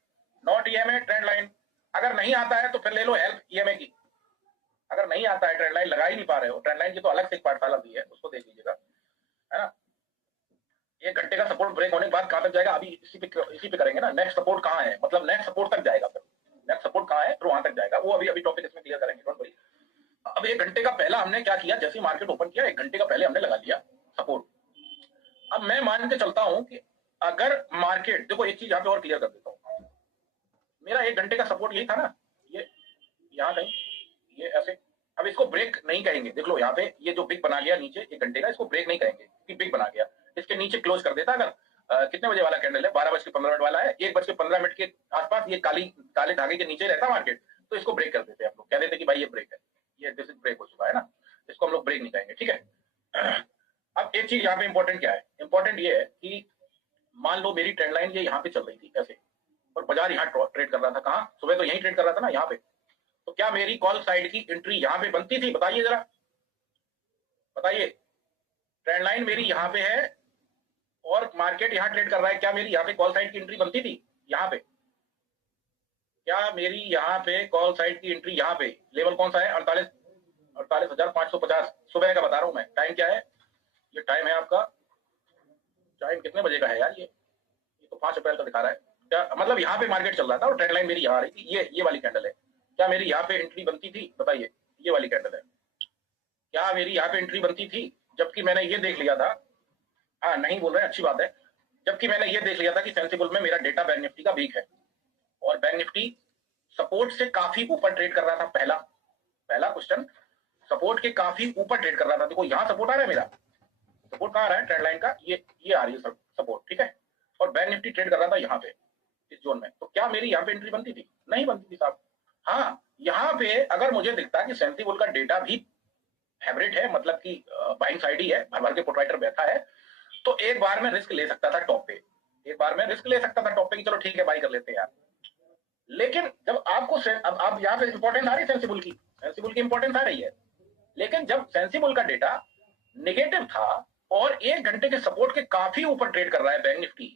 not EMA trend line. अगर नहीं आता है तो फिर ले लो हेल्प ईएमए की, अगर नहीं आता है ट्रेंड लाइन लगा ही नहीं पा रहे हो, ट्रेंड लाइन की तो अलग से एक पाठशाला दी है, उसको देख लीजिएगा, है ना। 1 घंटे का सपोर्ट ब्रेक होने के बाद कहां तक जाएगा, अभी इसी पे करेंगे ना, नेक्स्ट सपोर्ट कहां है, मतलब नेक्स्ट सपोर्ट तक जाएगा, फिर नेक्स्ट सपोर्ट कहां है फिर वहां तक जाएगा, वो अभी टॉपिक इसमें क्लियर करेंगे, डोंट वरी। अब 1 घंटे का पहला हमने क्या किया, जैसे मार्केट ओपन किया 1 घंटे का पहले हमने लगा लिया सपोर्ट। अब मैं मान के चलता हूं कि अगर मार्केट, देखो एक चीज यहाँ पे और क्लियर कर देता हूं, मेरा 1 घंटे का सपोर्ट यही था ना, ये यहाँ कहीं, ये ऐसे, अब इसको ब्रेक नहीं कहेंगे, देख लो यहाँ पे ये जो बिग बना गया नीचे 1 घंटे का, इसको ब्रेक नहीं कहेंगे कि बिग बना गया, इसके नीचे क्लोज कर देता। अगर कितने बजे वाला कैंडल है, 12:15 वाला है, 1:15 के आसपास ये काले धागे के नीचे रहता मार्केट, तो इसको ब्रेक कर देते हैं, आप लोग कह देते कि भाई ये ब्रेक है, ये दिस इज ब्रेक हो चुका है ना, इसको हम लोग ब्रेक नहीं कहेंगे, ठीक है। अब एक चीज यहाँ पे इंपॉर्टेंट क्या है, इंपॉर्टेंट ये है कि मान लो मेरी ट्रेंड लाइन ये यहाँ पे चल रही थी ऐसे, और बाजार यहाँ ट्रेड कर रहा था, कहाँ, सुबह तो यही ट्रेड कर रहा था ना यहाँ पे, तो क्या मेरी कॉल साइड की एंट्री यहाँ पे बनती थी, बताइए जरा, बताइए। ट्रेंड लाइन मेरी यहाँ पे है और मार्केट यहाँ ट्रेड कर रहा है, क्या मेरी यहाँ पे कॉल साइड की एंट्री बनती थी यहाँ पे, क्या मेरी यहाँ पे कॉल साइड की एंट्री, यहाँ पे लेवल कौन सा है, 48,550 सुबह का बता रहा हूं मैं, टाइम क्या है, ये टाइम है आपका, टाइम कितने बजे का है यार, ये तो 5 अप्रैल का दिखा रहा है, क्या मतलब यहाँ पे मार्केट चल रहा था और ट्रेंड लाइन मेरी यहाँ आ रही थी, ये वाली कैंडल है, क्या मेरी यहाँ पे एंट्री बनती थी, बताइए, ये वाली कैंडल है, क्या मेरी यहाँ पे एंट्री बनती थी, जबकि मैंने ये देख लिया था, हाँ नहीं बोल रहे, अच्छी बात है, जबकि मैंने ये देख लिया था कि सेंसिबल में मेरा डेटा बैंक निफ्टी का वीक है और बैंक निफ्टी सपोर्ट से काफी ऊपर ट्रेड कर रहा था, पहला क्वेश्चन, सपोर्ट के काफी ऊपर ट्रेड कर रहा था, देखो यहाँ सपोर्ट आ रहा है, मेरा सपोर्ट कहाँ आ रहा है, ट्रेंड लाइन का ये आ रही है सपोर्ट, ठीक है, और बैंक निफ्टी ट्रेड कर रहा था यहाँ पे इस जोन में, तो क्या मेरी यहाँ पे एंट्री बनती थी, नहीं बनती थी साहब। हाँ यहाँ पे अगर मुझे दिखता कि सेंसिबल का डेटा भी फेवरेट है, मतलब कि बाइंग साइड ही है, भर भर के पुट बैठा है, तो एक बार में रिस्क ले सकता था टॉप पे, एक बार में रिस्क ले सकता था टॉप पे कि चलो ठीक है बाई कर लेते हैं यार। लेकिन जब आपको अब आप यहाँ पे इंपॉर्टेंस आ रही है सेंसिबल की इंपॉर्टेंस आ रही है, लेकिन जब सेंसिबल का डेटा नेगेटिव था और 1 घंटे के सपोर्ट के काफी ऊपर ट्रेड कर रहा है बैंक निफ्टी,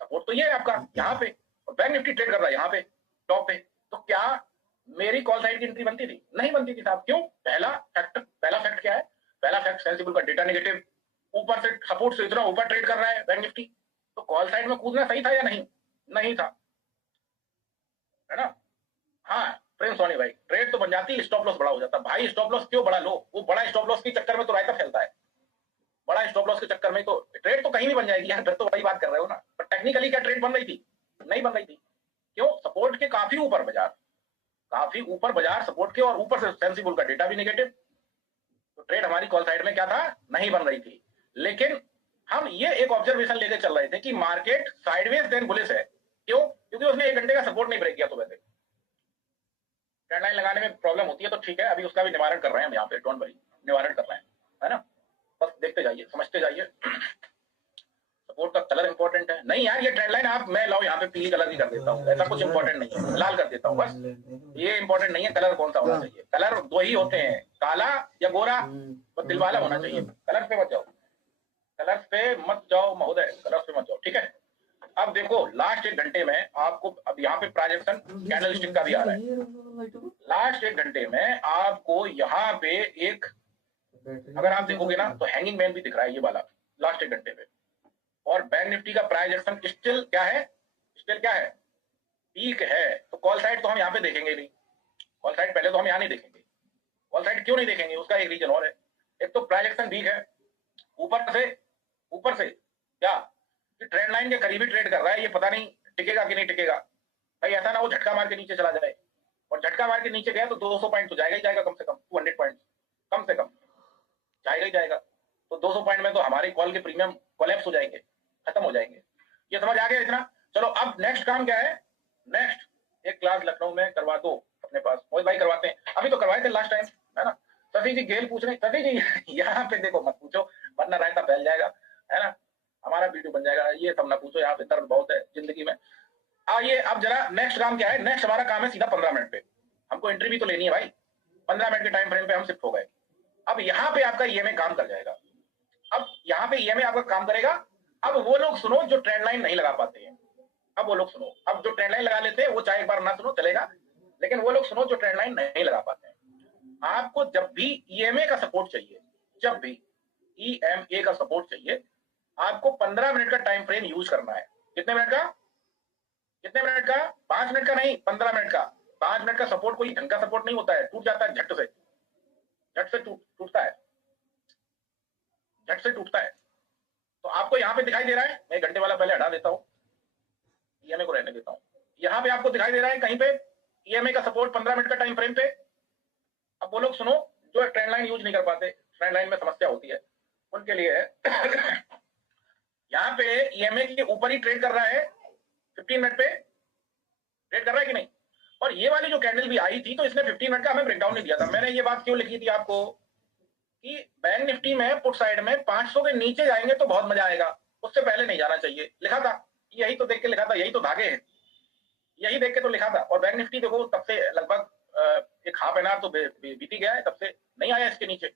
सपोर्ट तो ये है आपका यहाँ पे और बैंक निफ्टी ट्रेड कर रहा है यहाँ पे टॉप पे, तो क्या मेरी कॉल साइड की एंट्री बनती थी, नहीं बनती थी साहब। क्यों, पहला फैक्ट क्या है, पहला फैक्ट सेंसिबल का डेटा नेगेटिव, ऊपर से सपोर्ट से इतना ऊपर ट्रेड कर रहा है बैंक निफ्टी, तो कॉल साइड में कूदना सही था या नहीं, नहीं था, है ना। हाँ प्रेम सोनी भाई, ट्रेड तो बन जाती, स्टॉप लॉस बड़ा हो जाता भाई, स्टॉप लॉस क्यों बड़ा लो, वो बड़ा स्टॉप लॉस के चक्कर में तो रायता फैलता है, बड़ा स्टॉप लॉस के चक्कर में तो ट्रेड तो कहीं भी बन जाएगी यार, फिर तो वही बात कर रहे हो ना, पर टेक्निकली क्या ट्रेड बन रही थी, नहीं बन रही थी, क्यों, सपोर्ट के काफी ऊपर बाजार सपोर्ट के, और ऊपर से सेंसिबल का डेटा भी नेगेटिव, तो ट्रेड हमारी कॉल साइड में क्या था, नहीं बन रही थी। लेकिन हम ये एक ऑब्जर्वेशन लेके चल रहे थे कि मार्केट साइडवेज देन बुलिश है। क्यों? क्योंकि उसने 1 घंटे का सपोर्ट नहीं ब्रेक किया। तो वैसे ट्रेंड लाइन लगाने में प्रॉब्लम होती है, तो ठीक है, अभी उसका भी निवारण कर रहे हैं हम यहाँ पे, डोंट वरी, निवारण कर रहे हैं, है ना। बस देखते जाइए, समझते जाइए। सपोर्ट का कलर इंपॉर्टेंट है नहीं यार, ये ट्रेंड लाइन आप, मैं लाओ यहाँ पे पीली कलर की कर देता हूँ, ऐसा कुछ इंपॉर्टेंट नहीं है, लाल कर देता हूँ बस, ये इंपॉर्टेंट नहीं है कलर कौन सा होना चाहिए। कलर 2 ही होते हैं, काला या गोरा, तो दिल वाला होना चाहिए। कलर पे मत जाओ, कलर पे मत जाओ महोदय, कलर पे मत जाओ, ठीक है। अब देखो लास्ट 1 घंटे में आपको, अब यहाँ पे प्राइजेक्शन कैंडल स्टिक का भी आ रहा है। लास्ट 1 घंटे में आपको यहाँ पे एक, अगर आप देखोगे ना तो हैंगिंग मैन भी दिख रहा है ये वाला लास्ट 1 घंटे पे। और बैंक निफ्टी का प्राइस एक्शन स्टिल क्या है, स्टिल क्या है, पीक है। तो कॉल साइड तो हम यहाँ पे देखेंगे नहीं, कॉल साइड पहले तो हम यहाँ नहीं देखेंगे। कॉल साइड क्यों नहीं देखेंगे, उसका एक रीजन और है। एक तो प्राइस एक्शन वीक है, ऊपर से क्या कि ट्रेंड लाइन के करीब ही ट्रेड कर रहा है, ये पता नहीं टिकेगा कि नहीं टिकेगा। भाई ऐसा ना वो झटका मार के नीचे चला जाए, और झटका मार के नीचे गया तो 200 पॉइंट तो जाएगा ही जाएगा, कम से कम 200 पॉइंट कम से कम जाएगा ही जाएगा। तो 200 पॉइंट में तो हमारे कॉल के प्रीमियम कोलैप्स हो जाएंगे, खत्म हो जाएंगे। ये समझ आ गया इतना। चलो अब नेक्स्ट काम क्या है, नेक्स्ट एक क्लास लखनऊ में करवा दो अपने पास, मोहित भाई करवाते हैं, अभी तो करवाए थे लास्ट टाइम, है ना। शशि जी गेल पूछ रहे, शशि जी यहाँ पे देखो मत पूछो, वरना रायता फैल जाएगा, है ना, हमारा वीडियो बन जाएगा। ये सब ना पूछो, यहाँ पे दर्द बहुत है जिंदगी में। आइए अब जरा नेक्स्ट काम क्या है, नेक्स्ट हमारा काम है सीधा 15 मिनट पे, हमको एंट्री भी तो लेनी है भाई। 15 मिनट के टाइम फ्रेम पे हम शिफ्ट हो गए। अब यहाँ पे आपका ईएमए काम कर जाएगा। अब यहाँ पे ईएमए आपका काम करेगा। अब वो लोग सुनो जो ट्रेंड लाइन नहीं लगा पाते हैं, अब वो लोग सुनो, अब जो ट्रेंड लाइन लगा लेते हैं वो चाहे एक बार ना सुनो चलेगा, लेकिन वो लोग सुनो जो ट्रेंड लाइन नहीं लगा पाते हैं। आपको जब भी ईएमए का सपोर्ट चाहिए, जब भी ईएमए का सपोर्ट चाहिए, आपको 15 मिनट का टाइम फ्रेम यूज करना है। कितने मिनट का, कितने मिनट का, 5 मिनट का नहीं, 15 मिनट का। 5 मिनट का सपोर्ट कोई ढंग का सपोर्ट नहीं होता है, टूट जाता है झट से, झट से टूटता है, झट से टूटता है। तो आपको यहाँ पे दिखाई दे रहा है, मैं घंटे वाला पहले हटा देता हूँ, ईएमए को रहने देता हूँ। यहाँ पे आपको दिखाई दे रहा है कहीं पे ईएमए का सपोर्ट 15 मिनट का टाइम फ्रेम पे। अब वो लोग सुनो जो ट्रेंड लाइन यूज नहीं कर पाते, ट्रेंड लाइन में समस्या होती है, उनके लिए है। यहाँ पे ईएमए के ऊपर ही ट्रेड कर रहा है, 15 मिनट पे ट्रेड कर रहा है कि नहीं। और ये वाली जो कैंडल भी आई थी तो इसने 15 मिनट का हमें ब्रेकडाउन नहीं दिया था। मैंने ये बात क्यों लिखी थी आपको कि बैंक निफ्टी में पुट साइड में 500 के नीचे जाएंगे तो बहुत मजा आएगा, उससे पहले नहीं जाना चाहिए, लिखा था। यही तो देख के लिखा था, यही तो धागे हैं, यही देख के तो लिखा था। और बैंक निफ्टी देखो तब से लगभग एक हाफ एन आवर तो बीती गया है, तब से नहीं आया इसके नीचे।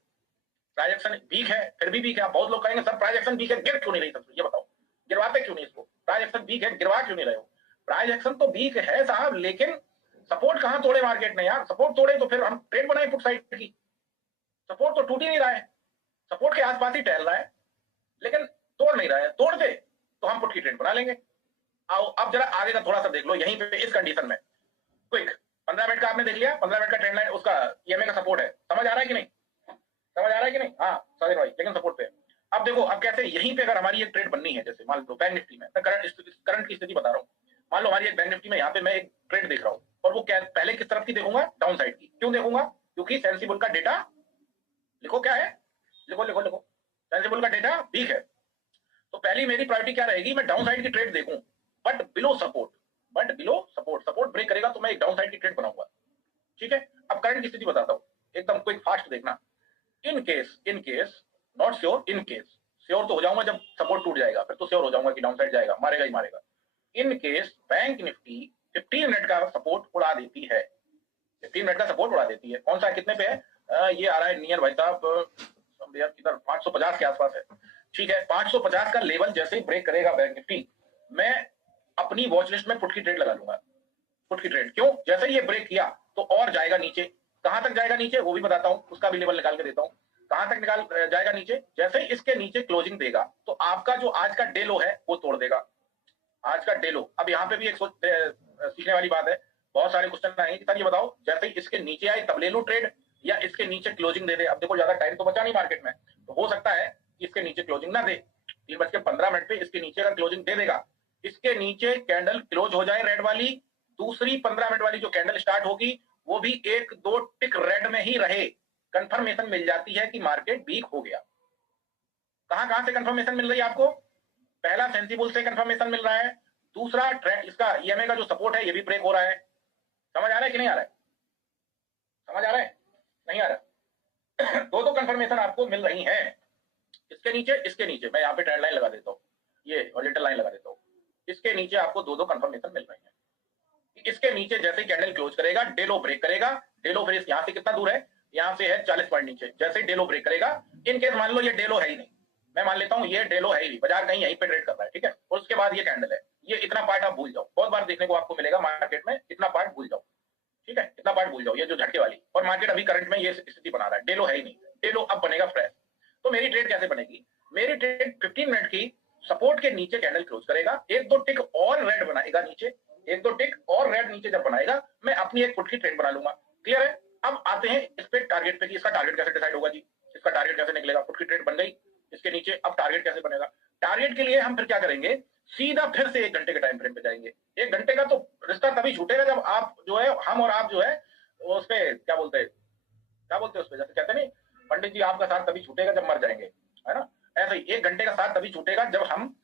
प्राइजेक्शन वीक है, फिर भी वीक है। बहुत लोग कहेंगे सर प्राइजेक्शन वीक है, गिर क्यों नहीं रही, ये बताओ, गिरवाते क्यों नहीं इसको, प्राइजेक्शन वीक है गिरवा क्यों नहीं रहे हो। प्राइजेक्शन तो वीक है साहब, लेकिन सपोर्ट कहां तोड़े मार्केट ने यार, सपोर्ट तोड़े तो फिर हम ट्रेड बनाए पुट साइड की। सपोर्ट तो टूट ही नहीं रहा है, सपोर्ट के आसपास ही टहल रहा है, लेकिन तोड़ नहीं रहा है। तोड़ दे तो हम पुट की ट्रेड बना लेंगे। आओ अब जरा आगे का थोड़ा सा देख लो, यहीं पे इस कंडीशन में क्विक 15 मिनट का आपने देख लिया, 15 मिनट का ट्रेंड लाइन, उसका ईएमए का सपोर्ट है, समझ आ रहा है कि नहीं, समझ आ रहा है कि नहीं। हाँ साजिद भाई, लेकिन सपोर्ट पे। अब देखो अब कैसे, यहीं पे अगर हमारी एक ट्रेड बननी है, जैसे मान लो बैंक निफ्टी में, मैं करंट की स्थिति बता रहा हूँ, मान लो हमारी एक बैंक निफ्टी में यहाँ पे मैं एक ट्रेड देख रहा हूँ, और वो क्या पहले किस तरफ की देखूंगा, डाउन साइड की। क्यों देखूंगा, क्योंकि सेंसिबल का डेटा, लिखो क्या है, लिखो लिखो लिखो, सेंसिबल का डेटा वीक है। तो पहली मेरी प्रायोरिटी क्या रहेगी, मैं डाउन साइड की ट्रेड देखूं, but below support, support break करेगा तो मैं एक डाउन साइड की ट्रेड बनाऊंगा, ठीक है। अब करंट की स्थिति बताता हूं, एकदम क्विक फास्ट देखना। In case not sure, in case sure तो हो जाऊंगा जब सपोर्ट टूट जाएगा, फिर तो श्योर हो जाऊंगा कि डाउन साइड जाएगा, मारेगा ही मारेगा। In case bank Nifty 15 minute का सपोर्ट उड़ा देती है, 15 मिनट का सपोर्ट उड़ा देती है। कौन सा, कितने पे है, ये आ रहा है नियर भाई साहब इधर 550 के आसपास है, ठीक है। 550 का लेवल जैसे ही ब्रेक करेगा बैंक निफ्टी, मैं अपनी वॉच लिस्ट में पुट की ट्रेड लगा लूंगा, पुट की ट्रेड। क्यों, जैसे ही ये ब्रेक किया तो और जाएगा नीचे, कहां तक जाएगा नीचे वो भी बताता हूं, उसका भी लेवल निकाल के देता हूं, कहां तक निकाल जाएगा नीचे। जैसे ही इसके नीचे क्लोजिंग देगा तो आपका जो आज का डे लो है वो तोड़ देगा, आज का डे लो। अब यहाँ पे भी एक सीखने वाली बात है, बहुत सारे क्वेश्चन आएंगे कि सर ये बताओ जैसे ही इसके नीचे आए तब ले लो ट्रेड, या इसके नीचे क्लोजिंग दे दे। अब देखो ज्यादा टाइम तो बचा नहीं मार्केट में, तो हो सकता है कि इसके नीचे क्लोजिंग ना दे, 3:15 पे इसके नीचे का क्लोजिंग दे देगा, इसके नीचे कैंडल क्लोज हो जाए रेड वाली, दूसरी 15 मिनट वाली जो कैंडल स्टार्ट होगी वो भी 1-2 टिक रेड में ही रहे, कंफर्मेशन मिल जाती है कि मार्केट वीक हो गया। कहां कहां से कंफर्मेशन मिल रही है आपको? पहला सेंसिबल से कंफर्मेशन मिल रहा है, दूसरा ट्रेंड इसका ईएमए का जो सपोर्ट है ये भी ब्रेक हो रहा है। समझ आ रहा है कि नहीं आ रहा है? समझ आ रहा है? नहीं आ रहा? दो कंफर्मेशन आपको मिल रही हैं, इसके नीचे मैं यहाँ पे ट्रेंड लाइन लगा देता हूँ, ये हॉरिजॉन्टल लाइन लगा देता हूँ, इसके नीचे आपको दो कंफर्मेशन मिल रही है। इसके नीचे जैसे कैंडल क्लोज करेगा, डेलो ब्रेक करेगा, डेलो ब्रेक यहाँ से कितना दूर है? यहाँ से है 40 पॉइंट नीचे। जैसे डेलो ब्रेक करेगा, इनकेस मान लो ये डेलो है ही नहीं, मैं मान लेता हूँ ये डेलो है ही नहीं, बाजार कहीं यहीं पे ट्रेड कर रहा है, ठीक है, और उसके बाद ये कैंडल है, ये इतना पार्ट आप भूल जाओ, बहुत बार देखने को आपको मिलेगा मार्केट में, इतना पार्ट भूल जाओ, ठीक है, इतना पार्ट भूल जाओ, ये जो झटके वाली, और मार्केट अभी करंट में ये स्थिति बना रहा है, डेलो है ही नहीं, डेलो अब बनेगा फ्रेश। तो मेरी ट्रेड कैसे बनेगी? मेरी ट्रेड 15 मिनट की सपोर्ट के नीचे कैंडल क्लोज करेगा, एक दो टिक और रेड बनाएगा नीचे, एक दो टिक और रेड नीचे जब बनाएगा, मैं अपनी एक फुट की ट्रेड बना लूंगा। क्लियर है? अब आते हैं इस पे टारगेट पे कि इसका टारगेट कैसे डिसाइड होगा जी, इसका टारगेट कैसे निकलेगा? फुट की ट्रेड बन गई, इसके नीचे अब टारगेट कैसे बनेगा? टारगेट के लिए हम फिर क्या करेंगे, सीधा फिर से 1 घंटे के टाइम फ्रेम पे जाएंगे। 1 घंटे का तो रिश्ता तभी छूटेगा जब आप जो है, हम और आप जो है उस पे क्या बोलते हैं उस पे, जैसे कहते नहीं पंडित जी आपका साथ तभी छूटेगा जब मर जाएंगे, है ना? ऐसे ही 1 घंटे का साथ तभी छूटेगा जब हम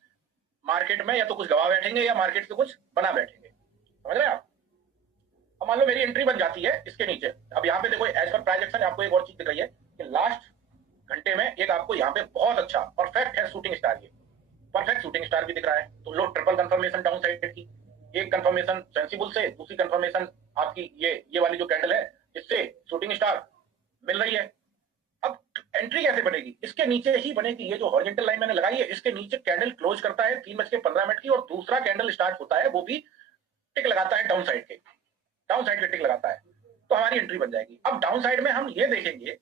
मार्केट में या तो कुछ गवा बैठेंगे या मार्केट से कुछ बना बैठेंगे। समझ रहे हैं आप? अब मान लो मेरी एंट्री बन जाती है इसके नीचे, अब यहाँ पे देखो एज पर प्राइस एक्शन आपको एक और चीज दिख रही है कि लास्ट घंटे में एक आपको यहाँ पे बहुत अच्छा परफेक्ट है शूटिंग स्टार, ये परफेक्ट शूटिंग स्टार भी दिख रहा है। तो लो ट्रिपल कंफर्मेशन डाउन साइड की, एक कंफर्मेशन सेंसिबल से, दूसरी कंफर्मेशन आपकी ये वाली जो कैंडल है इससे शूटिंग स्टार मिल रही है। अब एंट्री कैसे बनेगी? इसके नीचे ही बनेगी, ये जो हॉरिजॉन्टल लाइन मैंने लगाई है इसके नीचे कैंडल क्लोज करता है 3:15 की, और दूसरा कैंडल स्टार्ट होता है वो भी टिक लगाता है डाउन साइड के, डाउन साइड के टिक लगाता है, तो हमारी एंट्री बन जाएगी। अब डाउन साइड में हम ये देखेंगे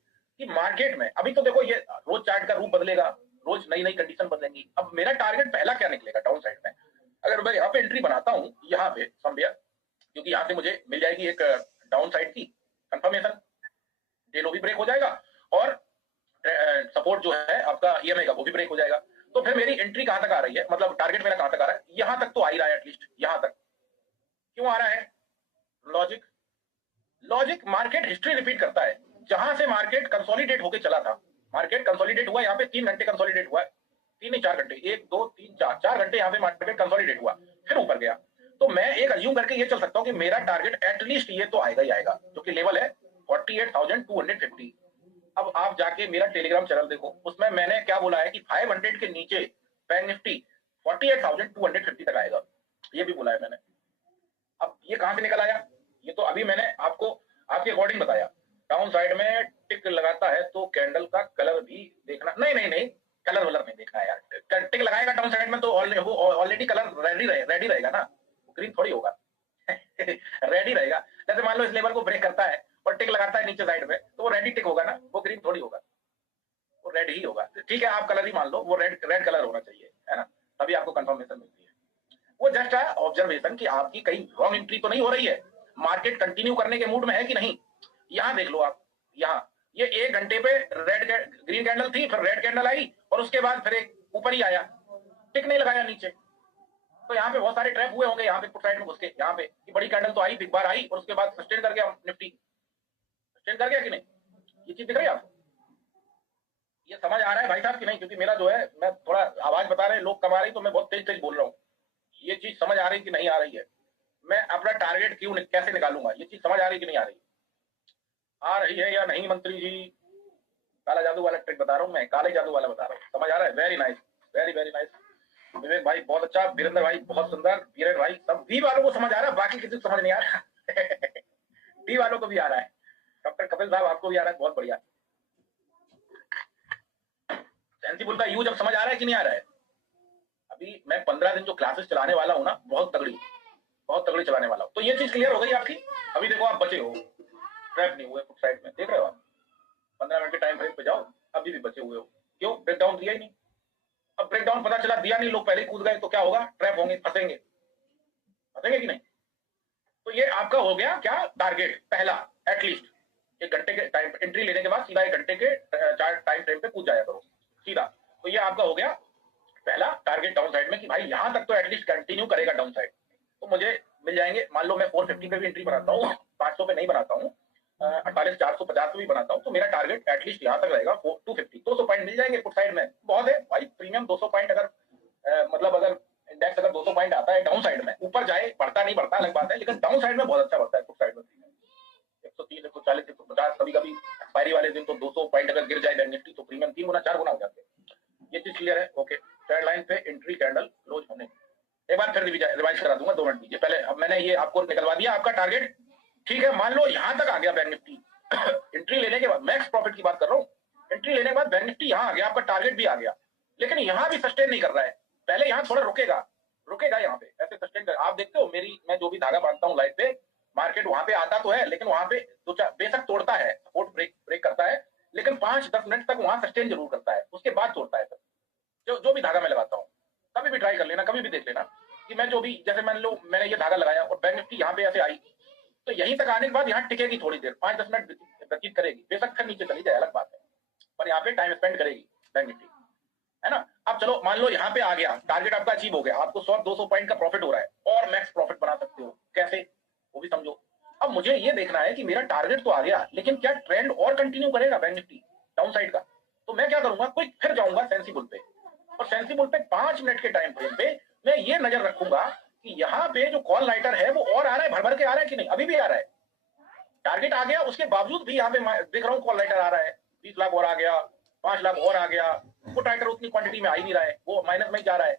कि मार्केट में अभी तो देखो ये रोज चार्ट का रूप बदलेगा, रोज नई नई कंडीशन बदलेंगी। अब मेरा टारगेट पहला क्या निकलेगा डाउन साइड में? अगर मैं यहाँ पे एंट्री बनाता हूँ यहाँ पे समवेयर, क्योंकि यहाँ से मुझे मिल जाएगी एक डाउन साइड की कंफर्मेशन, डेलो भी ब्रेक हो जाएगा और सपोर्ट जो है आपका ईएमए का वो भी ब्रेक हो जाएगा। तो फिर मेरी एंट्री कहां तक आ रही है, मतलब टारगेट मेरा कहां तक आ रहा है? यहां तक तो आ ही रहा है, एटलीस्ट यहां तक। क्यों आ रहा है? Logic, logic market history repeat करता है, जहां से मार्केट कंसोलिडेट होकर चला था, मार्केट कंसोलिडेट हुआ यहाँ पे 3 घंटे कंसोलिडेट हुआ है, 3 नहीं 4 घंटे, 1 2 3 4 घंटे यहाँ पे मार्केट कंसोलिडेट हुआ, फिर ऊपर गया। तो मैं एक अज्यूम करके ये चल सकता हूँ कि मेरा टारगेट एटलीस्ट ये तो आएगा ही आएगा, जो कि लेवल है 48,250। अब आप जाके मेरा टेलीग्राम चैनल देखो, उसमें मैंने क्या बोला है कि 500 के नीचे बैंक निफ्टी 48,250 तक आएगा, ये भी बोला है मैंने। अब ये कहां से निकल आया? ये तो अभी मैंने आपको आपके अकॉर्डिंग बताया। डाउन साइड में टिक लगाता है तो कैंडल का कलर भी देखना, नहीं कलर वलर नहीं देखना यार, टिक लगाएगा डाउन साइड में तो ऑलरेडी कलर रेडी रहेगा ना, ग्रीन थोड़ी होगा। रेडी रहेगा। जैसे मान लो इस लेवल को ब्रेक करता है और टिक लगाता है नीचे साइड में, तो वो रेडी टिक होगा ना, वो ग्रीन थोड़ी होगा, वो रेड ही होगा। ठीक है, आप कलर ही मान लो, वो रेड कलर होना चाहिए, है ना, तभी आपको कंफर्मेशन मिलती है। वो जस्ट है ऑब्जर्वेशन कि आपकी कहीं रॉन्ग एंट्री तो नहीं हो रही है, मार्केट कंटिन्यू करने के मूड में है कि नहीं। यहां देख लो आप, यहां ये 1 घंटे पे ग्रीन कैंडल थी, फिर रेड कैंडल आई और उसके बाद फिर एक ऊपर ही आया, टिक नहीं लगाया नीचे। तो यहाँ पे बहुत सारे ट्रैप हुए होंगे, यहाँ पे पुट साइड में घुस के, यहाँ पे कि बड़ी कैंडल तो आई, बिग बार आई और उसके बाद सस्टेन कर गया निफ्टी, सस्टेन कर गया कि नहीं? ये चीज दिख रही है आपको? ये समझ आ रहा है भाई साहब कि नहीं? क्योंकि मेरा जो है, मैं थोड़ा आवाज बता रहे लोग कमा रही, तो मैं बहुत तेज तेज बोल रहा हूँ। ये चीज समझ आ रही कि नहीं आ रही है? मैं अपना टारगेट कैसे निकालूंगा, ये चीज समझ आ रही कि नहीं आ रही? आ रही है या नहीं मंत्री जी? काला जादू वाला ट्रिक बता रहा हूँ मैं, काले जादू वाला बता रहा हूँ। समझ आ रहा है? Very nice, very very nice. Vivek भाई बहुत अच्छा, वीरेंद्र भाई बहुत सुंदर, वीरेंद्र भाई, सब वी वालों को समझ आ रहा है, बाकी किसी को समझ नहीं आ रहा। डी वालों को भी आ रहा है। डॉक्टर कपिल साहब आपको भी आ रहा है, बहुत बढ़िया। सेंसिबल का यूज अब समझ आ रहा है कि नहीं आ रहा है? अभी मैं 15 दिन जो क्लासेस चलाने वाला हूँ ना, बहुत तगड़ी चलाने वाला हूँ। तो ये चीज क्लियर हो गई आपकी? अभी देखो आप बचे हो, ट्रैप नहीं हुए, फुट साइड में देख रहे हो आप, 15 मिनट के टाइम फ्रेम पे जाओ, अभी भी बचे हुए हो। क्यों? ब्रेकडाउन दिया ही नहीं। अब ब्रेकडाउन पता चला दिया नहीं, लोग पहले ही कूद गए, तो क्या होगा? ट्रैप होंगे, फंसेंगे कि नहीं? तो ये आपका हो गया क्या टारगेट पहला, एटलीस्ट 1 घंटे के टाइम एंट्री लेने के बाद सीधा 1 घंटे के टाइम फ्रेम पे कूद जाया करो सीधा। तो ये आपका हो गया पहला टारगेट डाउन साइड में कि भाई यहां तक तो एटलीस्ट कंटिन्यू करेगा डाउन साइड, तो मुझे मिल जाएंगे। मान लो मैं 450 पे भी एंट्री बनाता हूँ, 500 पे नहीं बनाता हूँ, 48,450 भी बनाता हूँ तो मेरा टारगेट एटलीस्ट यहाँ तक रहेगा 250, 200 पॉइंट मिल जाएंगे पुट साइड में, बहुत है भाई। प्रीमियम 200 पॉइंट अगर मतलब अगर इंडेक्स अगर 200 पॉइंट आता है डाउन साइड में, ऊपर जाए बढ़ता नहीं बढ़ता अलग बात है, लेकिन डाउन साइड में बहुत अच्छा बढ़ता है पुट साइड में। 130, 140, 150, कभी कभी एक्सपायरी वाले दिन तो 200 पॉइंट अगर गिर जाए बैंक निफ्टी तो प्रीमियम 3 गुना 4 गुना हो जाते हैं। ये चीज क्लियर है? ओके। ट्रेंड लाइन पे एंट्री कैंडल क्लोज होने, एक बार फिर रिवाइज करा दूंगा, 2 मिनट दीजिए पहले। अब मैंने ये आपको निकलवा दिया आपका टारगेट, ठीक है। मान लो यहां तक आ गया बैंक निफ्टी एंट्री लेने के बाद, मैक्स प्रॉफिट की बात कर रहा हूँ, एंट्री लेने के बाद बैंक निफ्टी यहां आ गया, आपका टारगेट भी आ गया, लेकिन यहां भी सस्टेन नहीं कर रहा है। पहले यहां थोड़ा रुकेगा यहाँ पे, ऐसे सस्टेन कर। आप देखते हो मेरी, मैं जो भी धागा बांधता हूँ लाइट पे, मार्केट वहां पे आता तो है, लेकिन वहां पे बेशक तोड़ता है, सपोर्ट ब्रेक करता है, लेकिन 5-10 मिनट तक वहां सस्टेन जरूर करता है, उसके बाद तोड़ता है। जो भी धागा मैं लगाता हूँ, कभी भी ट्राई कर लेना, कभी भी देख लेना कि मैं जो भी, जैसे मान लो मैंने ये धागा लगाया और बैंक निफ्टी यहाँ पे ऐसे आई, तो यहीं तक आने के बाद यहाँ टिकेगी थोड़ी देर, 5-10 मिनट व्यतीत करेगी, बेशक फिर नीचे चली जाए अलग बात है, पर यहाँ पे टाइम स्पेंड करेगी बैंक निफ्टी, है ना। अब चलो मान लो यहाँ पे आ गया, टारगेट आपका अचीव हो गया, आपको 100-200 पॉइंट का प्रॉफिट हो रहा है और मैक्स प्रॉफिट बना सकते हो, कैसे वो भी समझो। अब मुझे ये देखना है कि मेरा टारगेट तो आ गया, लेकिन क्या ट्रेंड और कंटिन्यू करेगा बैंक निफ्टी डाउन साइड का, तो मैं क्या करूंगा, क्विक फिर जाऊंगा सेंसिबल पे, और सेंसिबल पे 5 मिनट के टाइम फ्रेम पे मैं ये नजर रखूंगा कि यहाँ पे जो कॉल राइटर है वो और आ रहा है, भर भर के आ रहा है कि नहीं, अभी भी आ रहा है। टारगेट आ गया उसके बावजूद भी यहाँ पे देख रहा हूँ कॉल राइटर आ रहा है, 20 लाख और आ गया, 5 लाख और आ गया, पुट राइटर उतनी क्वांटिटी में आ ही नहीं रहा है, वो माइनस में जा रहा है।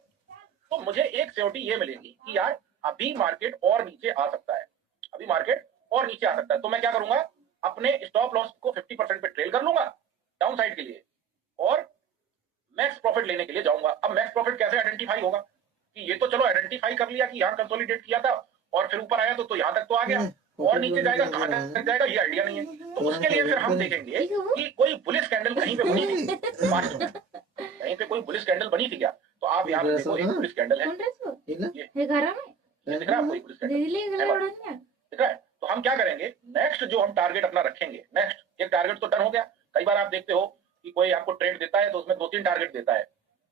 तो मुझे एक सिक्योरिटी ये मिलेगी कि यार अभी मार्केट और नीचे आ सकता है, अभी मार्केट और नीचे आ सकता है, तो मैं क्या करूंगा, अपने स्टॉप लॉस को 50% पे ट्रेल कर लूंगा डाउन साइड के लिए, और मैक्स प्रॉफिट लेने के लिए जाऊंगा। अब मैक्स प्रॉफिट कैसे आइडेंटिफाई होगा, कि ये तो चलो आइडेंटिफाई कर लिया कि यहाँ कंसोलिडेट किया था और फिर ऊपर आया तो यहाँ तक तो आ गया, और नीचे जाएगा कहां तक जाएगा ये आइडिया नहीं है। तो उसके लिए फिर हम देखेंगे कि कोई बुलिश कैंडल कहीं पे बनी थी पास्ट में, कहीं पे कोई बुलिश कैंडल बनी थी क्या, तो आप यहाँ पे देखो एक बुलिश कैंडल है, ये दिख रहा है आपको, एक बुलिश कैंडल दिख रहा है। तो हम क्या करेंगे, नेक्स्ट जो हम टारगेट अपना रखेंगे, नेक्स्ट एक टारगेट तो डन हो गया। कई बार आप देखते हो कि कोई आपको ट्रेड देता है तो उसमें 2-3 टारगेट देता है,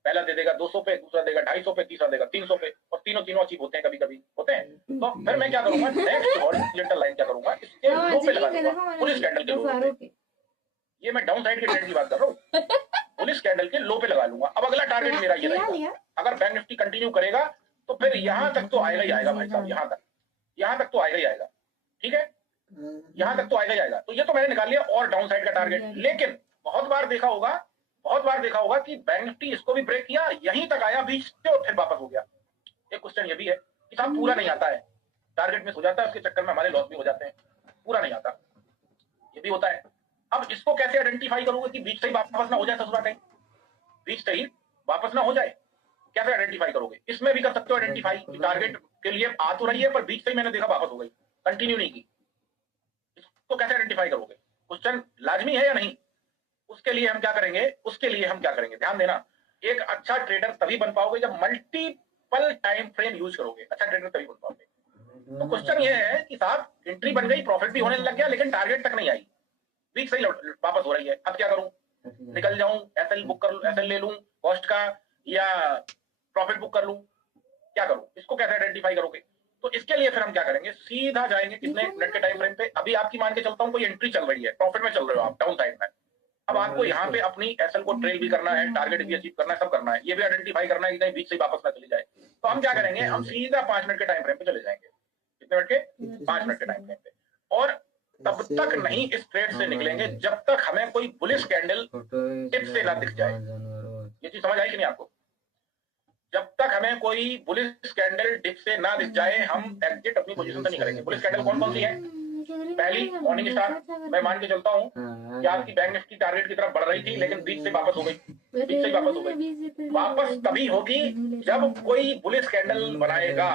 पहला दे देगा 200 पे, दूसरा देगा 250 पे, तीसरा देगा 300 पे, और तीनों अचीव होते हैं, कभी कभी होते हैं। तो फिर मैं क्या करूंगा, नेक्स्ट हॉरिजॉन्टल लाइन क्या करूंगा, इसके लो पे लगा दूंगा, पुलिस कैंडल के लो पे, ये मैं डाउन साइड के ट्रेंड की बात कर रहा हूँ, पुलिस कैंडल के लो पे लगा लूंगा। अब अगला टारगेट मेरा ये रहेगा, अगर बैंक निफ्टी कंटिन्यू करेगा तो फिर यहाँ तक तो आएगा ही आएगा भाई साहब, यहाँ तक तो आएगा ही आएगा, ठीक है, यहाँ तक तो आएगा ही आएगा। तो ये तो मैंने निकाल लिया और डाउन साइड का टारगेट। लेकिन बहुत बार देखा होगा कि बैंक निफ्टी इसको भी ब्रेक किया, यहीं तक आया बीच से और फिर वापस हो गया। एक क्वेश्चन ये भी है कि साहब पूरा नहीं आता है, टारगेट मिस हो जाता है, उसके चक्कर में हमारे लॉस भी हो जाते हैं, पूरा नहीं आता, ये भी होता है। अब इसको कैसे आइडेंटिफाई करोगे कि बीच से ही वापस ना हो जाए, ससुरा कहीं बीच से ही वापस ना हो जाए, कैसे आइडेंटिफाई करोगे, इसमें भी कर सकते हो आइडेंटिफाई, टारगेट के लिए आ तो रही है पर बीच से ही मैंने देखा वापस हो गई, कंटिन्यू नहीं की, इसको कैसे आइडेंटिफाई करोगे, क्वेश्चन लाजमी है या नहीं। उसके लिए हम क्या करेंगे, ध्यान देना, एक अच्छा ट्रेडर तभी बन पाओगे जब मल्टीपल टाइम फ्रेम यूज करोगे, अच्छा ट्रेडर तभी बन पाओगे। तो क्वेश्चन ये है कि साहब एंट्री बन गई, प्रॉफिट भी होने लग गया, लेकिन टारगेट तक नहीं आई, बीच से ही वापस हो रही है, अब क्या करूं, निकल जाऊं, एसएल बुक कर लूं, एसएल ले लूं कॉस्ट का, या प्रॉफिट बुक कर लूं, क्या करूं, इसको कैसे आइडेंटिफाई करोगे। तो इसके लिए फिर हम क्या करेंगे, सीधा जाएंगे कितने मिनट के टाइम फ्रेम पे। अभी आपकी मान के चलता हूं कोई एंट्री चल रही है, प्रॉफिट में चल रहे हो आप डाउन साइड में, अब आपको यहाँ पे अपनी एसएल को ट्रेल भी करना है, टारगेट भी अचीव करना है, सब करना है, ये भी आइडेंटिफाई करना है कि कहीं बीच से वापस ना चली जाए। तो हम क्या करेंगे, हम सीधा 5 मिनट के टाइम फ्रेम पे चले जाएंगे, कितने मिनट के, 5 मिनट के टाइम फ्रेम पे, और तब तक नहीं इस ट्रेड से निकलेंगे जब तक हमें कोई बुलिश कैंडल टिप से ना दिख जाए। ये चीज समझ आई कि नहीं आपको, जब तक हमें कोई बुलिश कैंडल डिप से ना दिख जाए हम एग्जिट अपनी पोजीशन से नहीं करेंगे। बुलिश कैंडल कौन कौन सी है, पहली मॉर्निंग स्टार, मैं मान के चलता हूँ कि आपकी बैंक निफ्टी टारगेट की तरफ बढ़ रही थी लेकिन बीच से वापस हो गई, बीच से वापस हो गई, वापस तभी होगी जब कोई बुलिश कैंडल बनाएगा,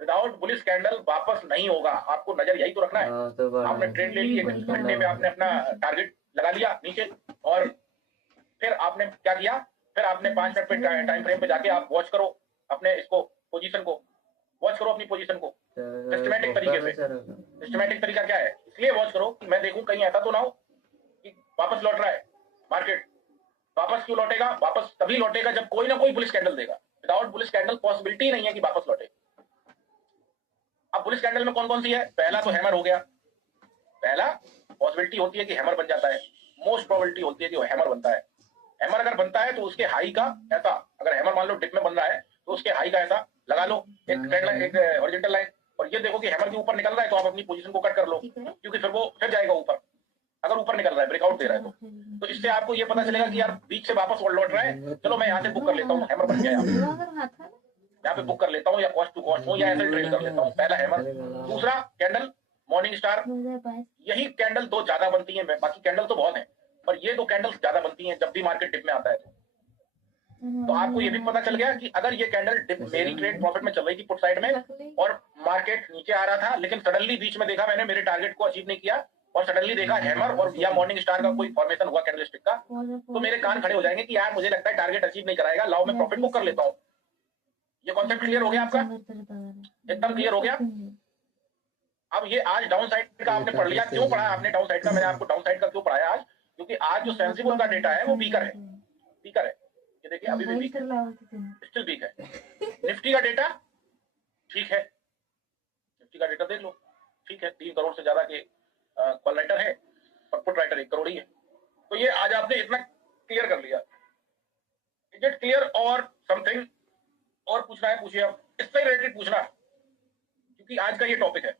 विदाउट बुलिश कैंडल वापस नहीं होगा। आपको नजर यही तो रखना है, आपने ट्रेड ले ली, एक घंटे में आपने अपना टारगेट लगा लिया नीचे, और फिर आपने क्या किया, फिर आपने 5 मिनट पे टाइम फ्रेम पे जाके आप वॉच करो अपने इसको, पोजीशन को वॉच करो, अपनी पोजीशन को सिस्टमैटिक तरीके से। सिस्टमैटिक तरीका क्या है, इसलिए वॉच करो कि मैं देखूं कहीं ऐसा तो ना हो कि वापस लौट रहा है मार्केट। वापस क्यों लौटेगा, वापस तभी लौटेगा जब कोई ना कोई बुलिश कैंडल देगा, विदाउट बुलिश कैंडल पॉसिबिलिटी नहीं है कि वापस लौटे। अब बुलिश कैंडल में कौन कौन सी है, पहला तो हैमर हो गया, पहला पॉसिबिलिटी होती है कि हैमर बन जाता है, मोस्ट प्रोबेबिलिटी होती है कि वो हैमर बनता है। हैमर अगर बनता है तो उसके हाई का ऐसा, अगर हैमर मान लो डिप में बन रहा है तो उसके हाई का ऐसा लगा लो एक ट्रेंड लाइन, एक हॉरिजॉन्टल लाइन, और ये देखो कि हैमर के ऊपर निकल रहा है तो आप अपनी पोजीशन को कट कर लो, क्योंकि फिर वो फिर जाएगा ऊपर। अगर ऊपर निकल रहा है, ब्रेकआउट दे रहा है तो इससे आपको ये पता चलेगा कि यार बीच से वापस लौट रहा है, चलो मैं यहाँ से बुक कर लेता हूँ, हैमर बन गया यहाँ पे बुक कर लेता हूँ, या कॉस्ट टू कॉस्ट हो, या ऐसे ट्रेड कर लेता हूँ। पहला हैमर। दूसरा कैंडल मॉर्निंग स्टार, यही कैंडल दो ज्यादा बनती है, बाकी कैंडल तो बहुत है पर ये दो कैंडल्स ज्यादा बनती हैं जब भी मार्केट डिप में आता है। तो आपको ये भी पता चल गया कि अगर ये कैंडल डिप, मेरी ट्रेड प्रॉफिट में चल रही थी पुट साइड में और मार्केट नीचे आ रहा था, लेकिन सडनली बीच में देखा मैंने मेरे टारगेट को अचीव नहीं किया और सडनली देखा हैमर और या मॉर्निंग स्टार का कोई फॉर्मेशन हुआ कैंडलस्टिक का, तो मेरे कान खड़े हो जाएंगे कि यार मुझे लगता है टारगेट अचीव नहीं कराएगा, लाओ मैं प्रॉफिट बुक कर लेता हूँ। ये कॉन्सेप्ट क्लियर हो गया आपका? एकदम क्लियर हो गया। अब ये आज डाउन साइड का आपने पढ़ लिया। क्यों पढ़ा आपने डाउन साइड का? मैंने आपको डाउन साइड का क्यों पढ़ाया आज? क्योंकि आज जो सेंसिबल का डेटा है वो वीकर है, वीकर है। ये देखिए अभी भी वीक है, स्टिल वीक है। निफ्टी का डेटा ठीक है, निफ्टी का डेटा देख लो ठीक है, 3 करोड़ से ज्यादा के कॉल राइटर है और पुट राइटर 1 करोड़ ही है। तो ये आज आपने इतना क्लियर कर लिया। Is it clear? और समथिंग और पूछना है पूछिए, आप इससे रिलेटेड पूछना, क्योंकि आज का ये टॉपिक है।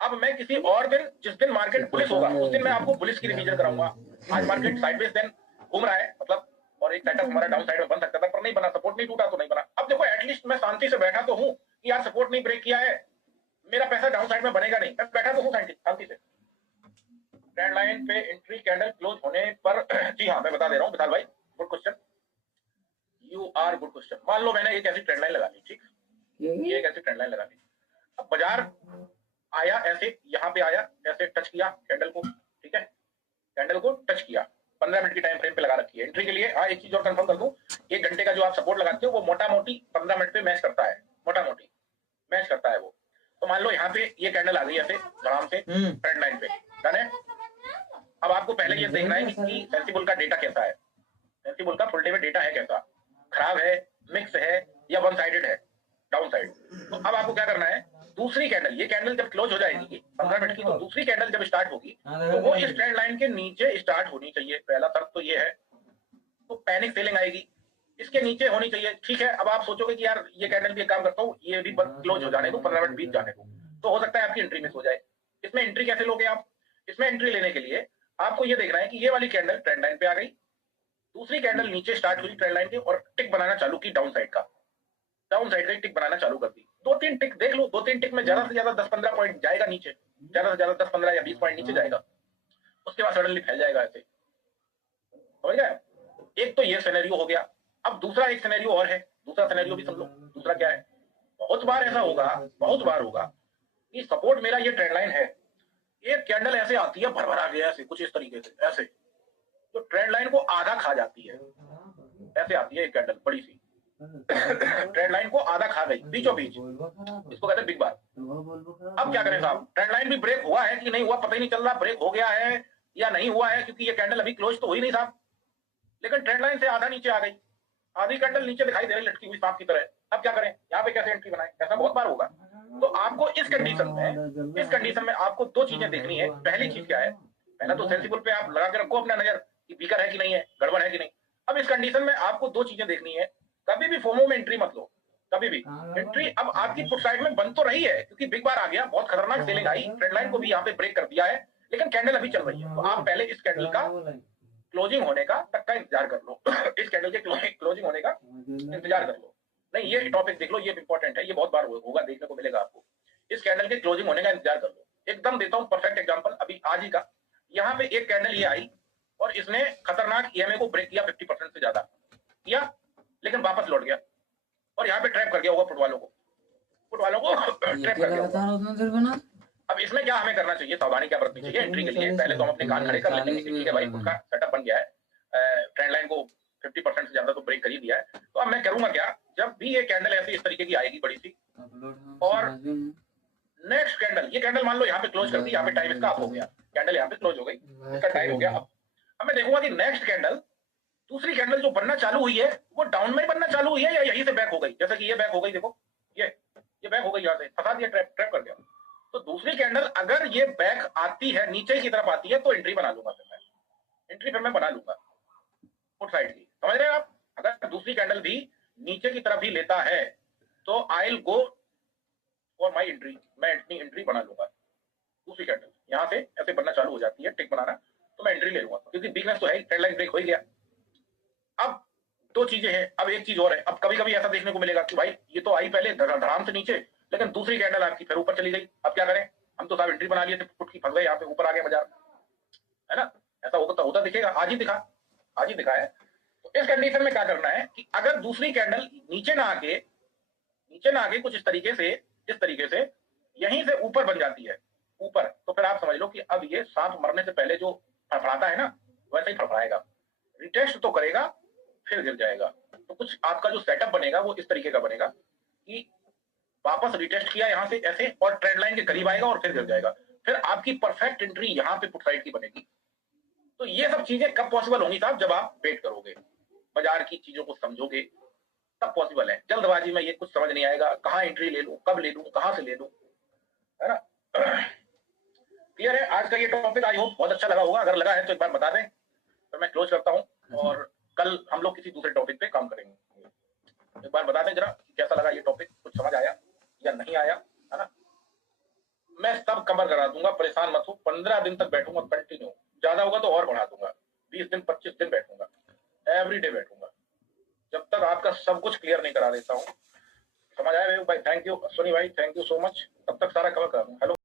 अब मैं किसी और दिन, जिस दिन मार्केट बुलिश होगा उस दिन मैं आपको बुलिश की रिवीजन कराऊंगा। आज मार्केट साइडवेज दिन घूम रहा है मतलब, और एक सेटअप हमारा डाउन साइड में बन सकता था पर नहीं बना, सपोर्ट नहीं टूटा तो नहीं बना। अब देखो एटलीस्ट मैं शांति से बैठा तो हूं कि यार सपोर्ट नहीं ब्रेक किया है, मेरा पैसा डाउन साइड में बनेगा नहीं, मैं बैठा तो हूं शांति से। ट्रेंड लाइन पे एंट्री कैंडल क्लोज होने पर जी हाँ मैं बता दे रहा हूँ विशाल भाई, good question, you are good question. मान लो मैंने एक ऐसी ट्रेंड लाइन लगा ली, ठीक, ये एक ऐसी ट्रेंड लाइन लगा ली। अब बाजार आया ऐसे, यहाँ पे आया ऐसे, टच किया कैंडल को, ठीक है, कैंडल को टच किया, 15 मिनट की टाइम फ्रेम पे लगा रखी है एंट्री के लिए। हाँ एक चीज और कंफर्म कर दूं, 1 घंटे का जो आप सपोर्ट लगाते हो वो मोटा मोटी 15 मिनट पे मैच करता है, मोटा मोटी मैच करता है वो। तो मान लो यहाँ पे ये कैंडल आ गई ऐसे आराम से ट्रेंड लाइन पे, डन है। अब आपको पहले ये देखना है कि सेंसिबल का डेटा कैसा है, सेंसिबल का फुल डे में डेटा है कैसा, खराब है, मिक्स है, या वन साइडेड है, डाउन साइड। तो अब आपको क्या करना है, दूसरी कैंडल, ये कैंडल जब क्लोज हो जाएगी 15 मिनट की, तो दूसरी कैंडल जब स्टार्ट होगी तो वो इस ट्रेंड लाइन के नीचे स्टार्ट होनी चाहिए। पहला शर्त तो ये है। तो पैनिक सेलिंग आएगी, इसके नीचे होनी चाहिए, ठीक है। अब आप सोचोगे कि यार ये कैंडल भी एक काम करता हूँ, ये भी क्लोज हो जाने दो, 15 मिनट बीत जाने दो, तो हो सकता है आपकी एंट्री मिस हो जाए। इसमें एंट्री कैसे लोगे आप? इसमें एंट्री लेने के लिए आपको ये देखना है कि ये वाली कैंडल ट्रेंड लाइन पे आ गई, दूसरी कैंडल नीचे स्टार्ट हुई ट्रेंड लाइन के और टिक बनाना चालू की डाउन साइड का, डाउन साइड का टिक बनाना चालू कर दी। 2-3 टिक देख लो, 2-3 टिक में ज्यादा से ज्यादा 10-15 पॉइंट जाएगा नीचे, ज्यादा से ज्यादा 10-15 या 20 पॉइंट नीचे जाएगा, उसके बाद सडनली फैल जाएगा ऐसे, समझ गए? एक तो ये सिनेरियो हो गया। अब दूसरा एक सिनेरियो और है, दूसरा सिनेरियो भी समझ लो। दूसरा क्या है, बहुत बार ऐसा होगा, बहुत बार होगा कि सपोर्ट मेरा ये ट्रेंड लाइन है, एक कैंडल ऐसे आती है भरभरा गया ऐसे, कुछ इस तरीके से ऐसे, तो ट्रेंड लाइन को आधा खा जाती है, ऐसे आती है एक कैंडल बड़ी सी, ट्रेंड लाइन को आधा खा गई बीचों बीच, इसको कहते हैं बिग बार। अब क्या करें साहब, ट्रेंड लाइन भी ब्रेक हुआ है कि नहीं हुआ पता ही नहीं चल रहा, ब्रेक हो गया है या नहीं हुआ है, क्योंकि ये कैंडल अभी क्लोज तो हुई नहीं साहब, लेकिन ट्रेंड लाइन से आधा नीचे आ गई, आधी कैंडल नीचे दिखाई दे रही लटकी हुई सांप की तरह। अब क्या करें, यहाँ पे कैसे एंट्री बनाए? ऐसा बहुत बार होगा। तो आपको इस कंडीशन में आपको 2 चीजें देखनी है। पहली चीज क्या है, पहला तो सेंसिबल पे आप लगा के रखो अपना नजर कि वीकर है कि नहीं है, गड़बड़ है कि नहीं। अब इस कंडीशन में आपको 2 चीजें देखनी है, कभी भी फोमो में एंट्री मत लो, कभी भी एंट्री। अब आपकी पुट साइड में बंद तो रही है क्योंकि बिग बार आ गया, बहुत खतरनाक सेलिंग आई, ट्रेंड लाइन को भी यहाँ पे ब्रेक कर दिया है, लेकिन कैंडल अभी चल रही है। तो आप पहले इस कैंडल का क्लोजिंग होने का तक का इंतजार कर लो, इस कैंडल के क्लोजिंग होने का इंतजार कर लो। नहीं ये टॉपिक देख लो, ये इंपॉर्टेंट है, ये बहुत बार होगा, देखने को मिलेगा आपको। इस कैंडल के क्लोजिंग होने का इंतजार कर लो। एकदम देता हूं परफेक्ट एग्जांपल, अभी आज ही का, यहाँ पे एक कैंडल ये आई और इसने खतरनाक ईएमए को ब्रेक किया 50% से ज्यादा किया, लेकिन वापस लौट गया और यहाँ पे ट्रैप कर गया होगा फुट वालों को ट्रैप कर गया। अब इसमें क्या हमें करना चाहिए, सावधानी क्या बरतनी चाहिए एंट्री के लिए? पहले तो हम अपने कान खड़े कर लेते हैं कि ठीक है भाई, उसका सेटअप बन गया है, ट्रेंड लाइन को 50% से ज्यादा तो ब्रेक कर ही दिया है। तो अब मैं करूंगा क्या, जब भी ये कैंडल ऐसी इस तरीके की आएगी बड़ी सी, और नेक्स्ट कैंडल, ये कैंडल मान लो यहाँ पे क्लोज कर दी, यहाँ पे टाइम इसका अप हो गया, कैंडल यहाँ पे क्लोज हो गई, इसका टाइम हो गया अप। अब मैं देखूंगा कि नेक्स्ट कैंडल, दूसरी कैंडल जो बनना चालू हुई है वो डाउन में बनना चालू हुई है या यहीं से बैक हो गई, जैसे कि ये बैक हो गई, देखो ये बैक हो गई, यहाँ से फंसा दिया, ट्रैप कर दिया। तो दूसरी कैंडल अगर ये बैक आती है, नीचे की तरफ आती है, तो एंट्री बना लूंगा, फिर मैं एंट्री फिर मैं बना लूंगा पुट साइड की। समझ रहे हैं आप? अगर दूसरी कैंडल भी नीचे की तरफ ही लेता है तो I will go for my entry, मैं अपनी एंट्री बना लूंगा। दूसरी कैंडल यहां से ऐसे बनना चालू हो जाती है, टिक बनाना, तो मैं एंट्री ले लूंगा, क्योंकि वीकनेस तो है, ट्रेंड लाइन ब्रेक हो ही गया। अब दो चीजें हैं, अब एक चीज और है। अब कभी कभी ऐसा देखने को मिलेगा कि भाई ये तो आई पहले धड़ाम से नीचे, लेकिन दूसरी कैंडल आपकी फिर ऊपर चली गई। अब क्या करें? हम तो साहब एंट्री बना लिए थे, पुट की, फंस गए यहाँ पे, ऊपर आ गया बाजार, है ना? ऐसा होता दिखेगा, आज ही दिखा, आज ही दिखा है। तो इस कंडीशन में क्या करना है कि अगर दूसरी कैंडल नीचे ना आके कुछ इस तरीके से यहीं से ऊपर बन जाती है ऊपर, तो फिर आप समझ लो कि अब ये सांप मरने से पहले जो फड़फड़ाता है ना, वैसे ही फड़फड़ाएगा, रिटेस्ट तो करेगा, फिर गिर जाएगा। तो कुछ आपका जो सेटअप बनेगा वो इस तरीके का बनेगा कि वापस रिटेस्ट किया यहां से ऐसे, और ट्रेंड लाइन के करीब आएगा और फिर गिर जाएगा, फिर आपकी परफेक्ट एंट्री यहां पे पुट साइड की बनेगी। तो ये सब चीजें कब पॉसिबल होंगी साहब? जब आप वेट करोगे, बाजार की चीजों को समझोगे, तब पॉसिबल है। जल्दबाजी में ये कुछ समझ नहीं आएगा, कहां एंट्री ले लूं, कब ले लूं, कहां से ले लूं, है ना? क्लियर है? आज का ये टॉपिक आई होप बहुत अच्छा लगा होगा, अगर लगा है तो एक बार बता दें, तो मैं क्लोज करता हूं और कल हम लोग किसी दूसरे टॉपिक पे काम करेंगे। एक बार बता दें जरा कैसा लगा ये टॉपिक, कुछ समझ आया या नहीं आया, है ना? मैं सब कवर करा दूंगा, परेशान मत हो। 15 दिन तक बैठूंगा कंटिन्यू, ज्यादा होगा तो और बढ़ा दूंगा, 20 दिन 25 दिन बैठूंगा, एवरी डे बैठूंगा, जब तक आपका सब कुछ क्लियर नहीं करा देता हूँ। समझ आया भाई? थैंक यू सोनी भाई, थैंक यू सो मच, तब तक सारा कवर करा दूंगा। हेलो।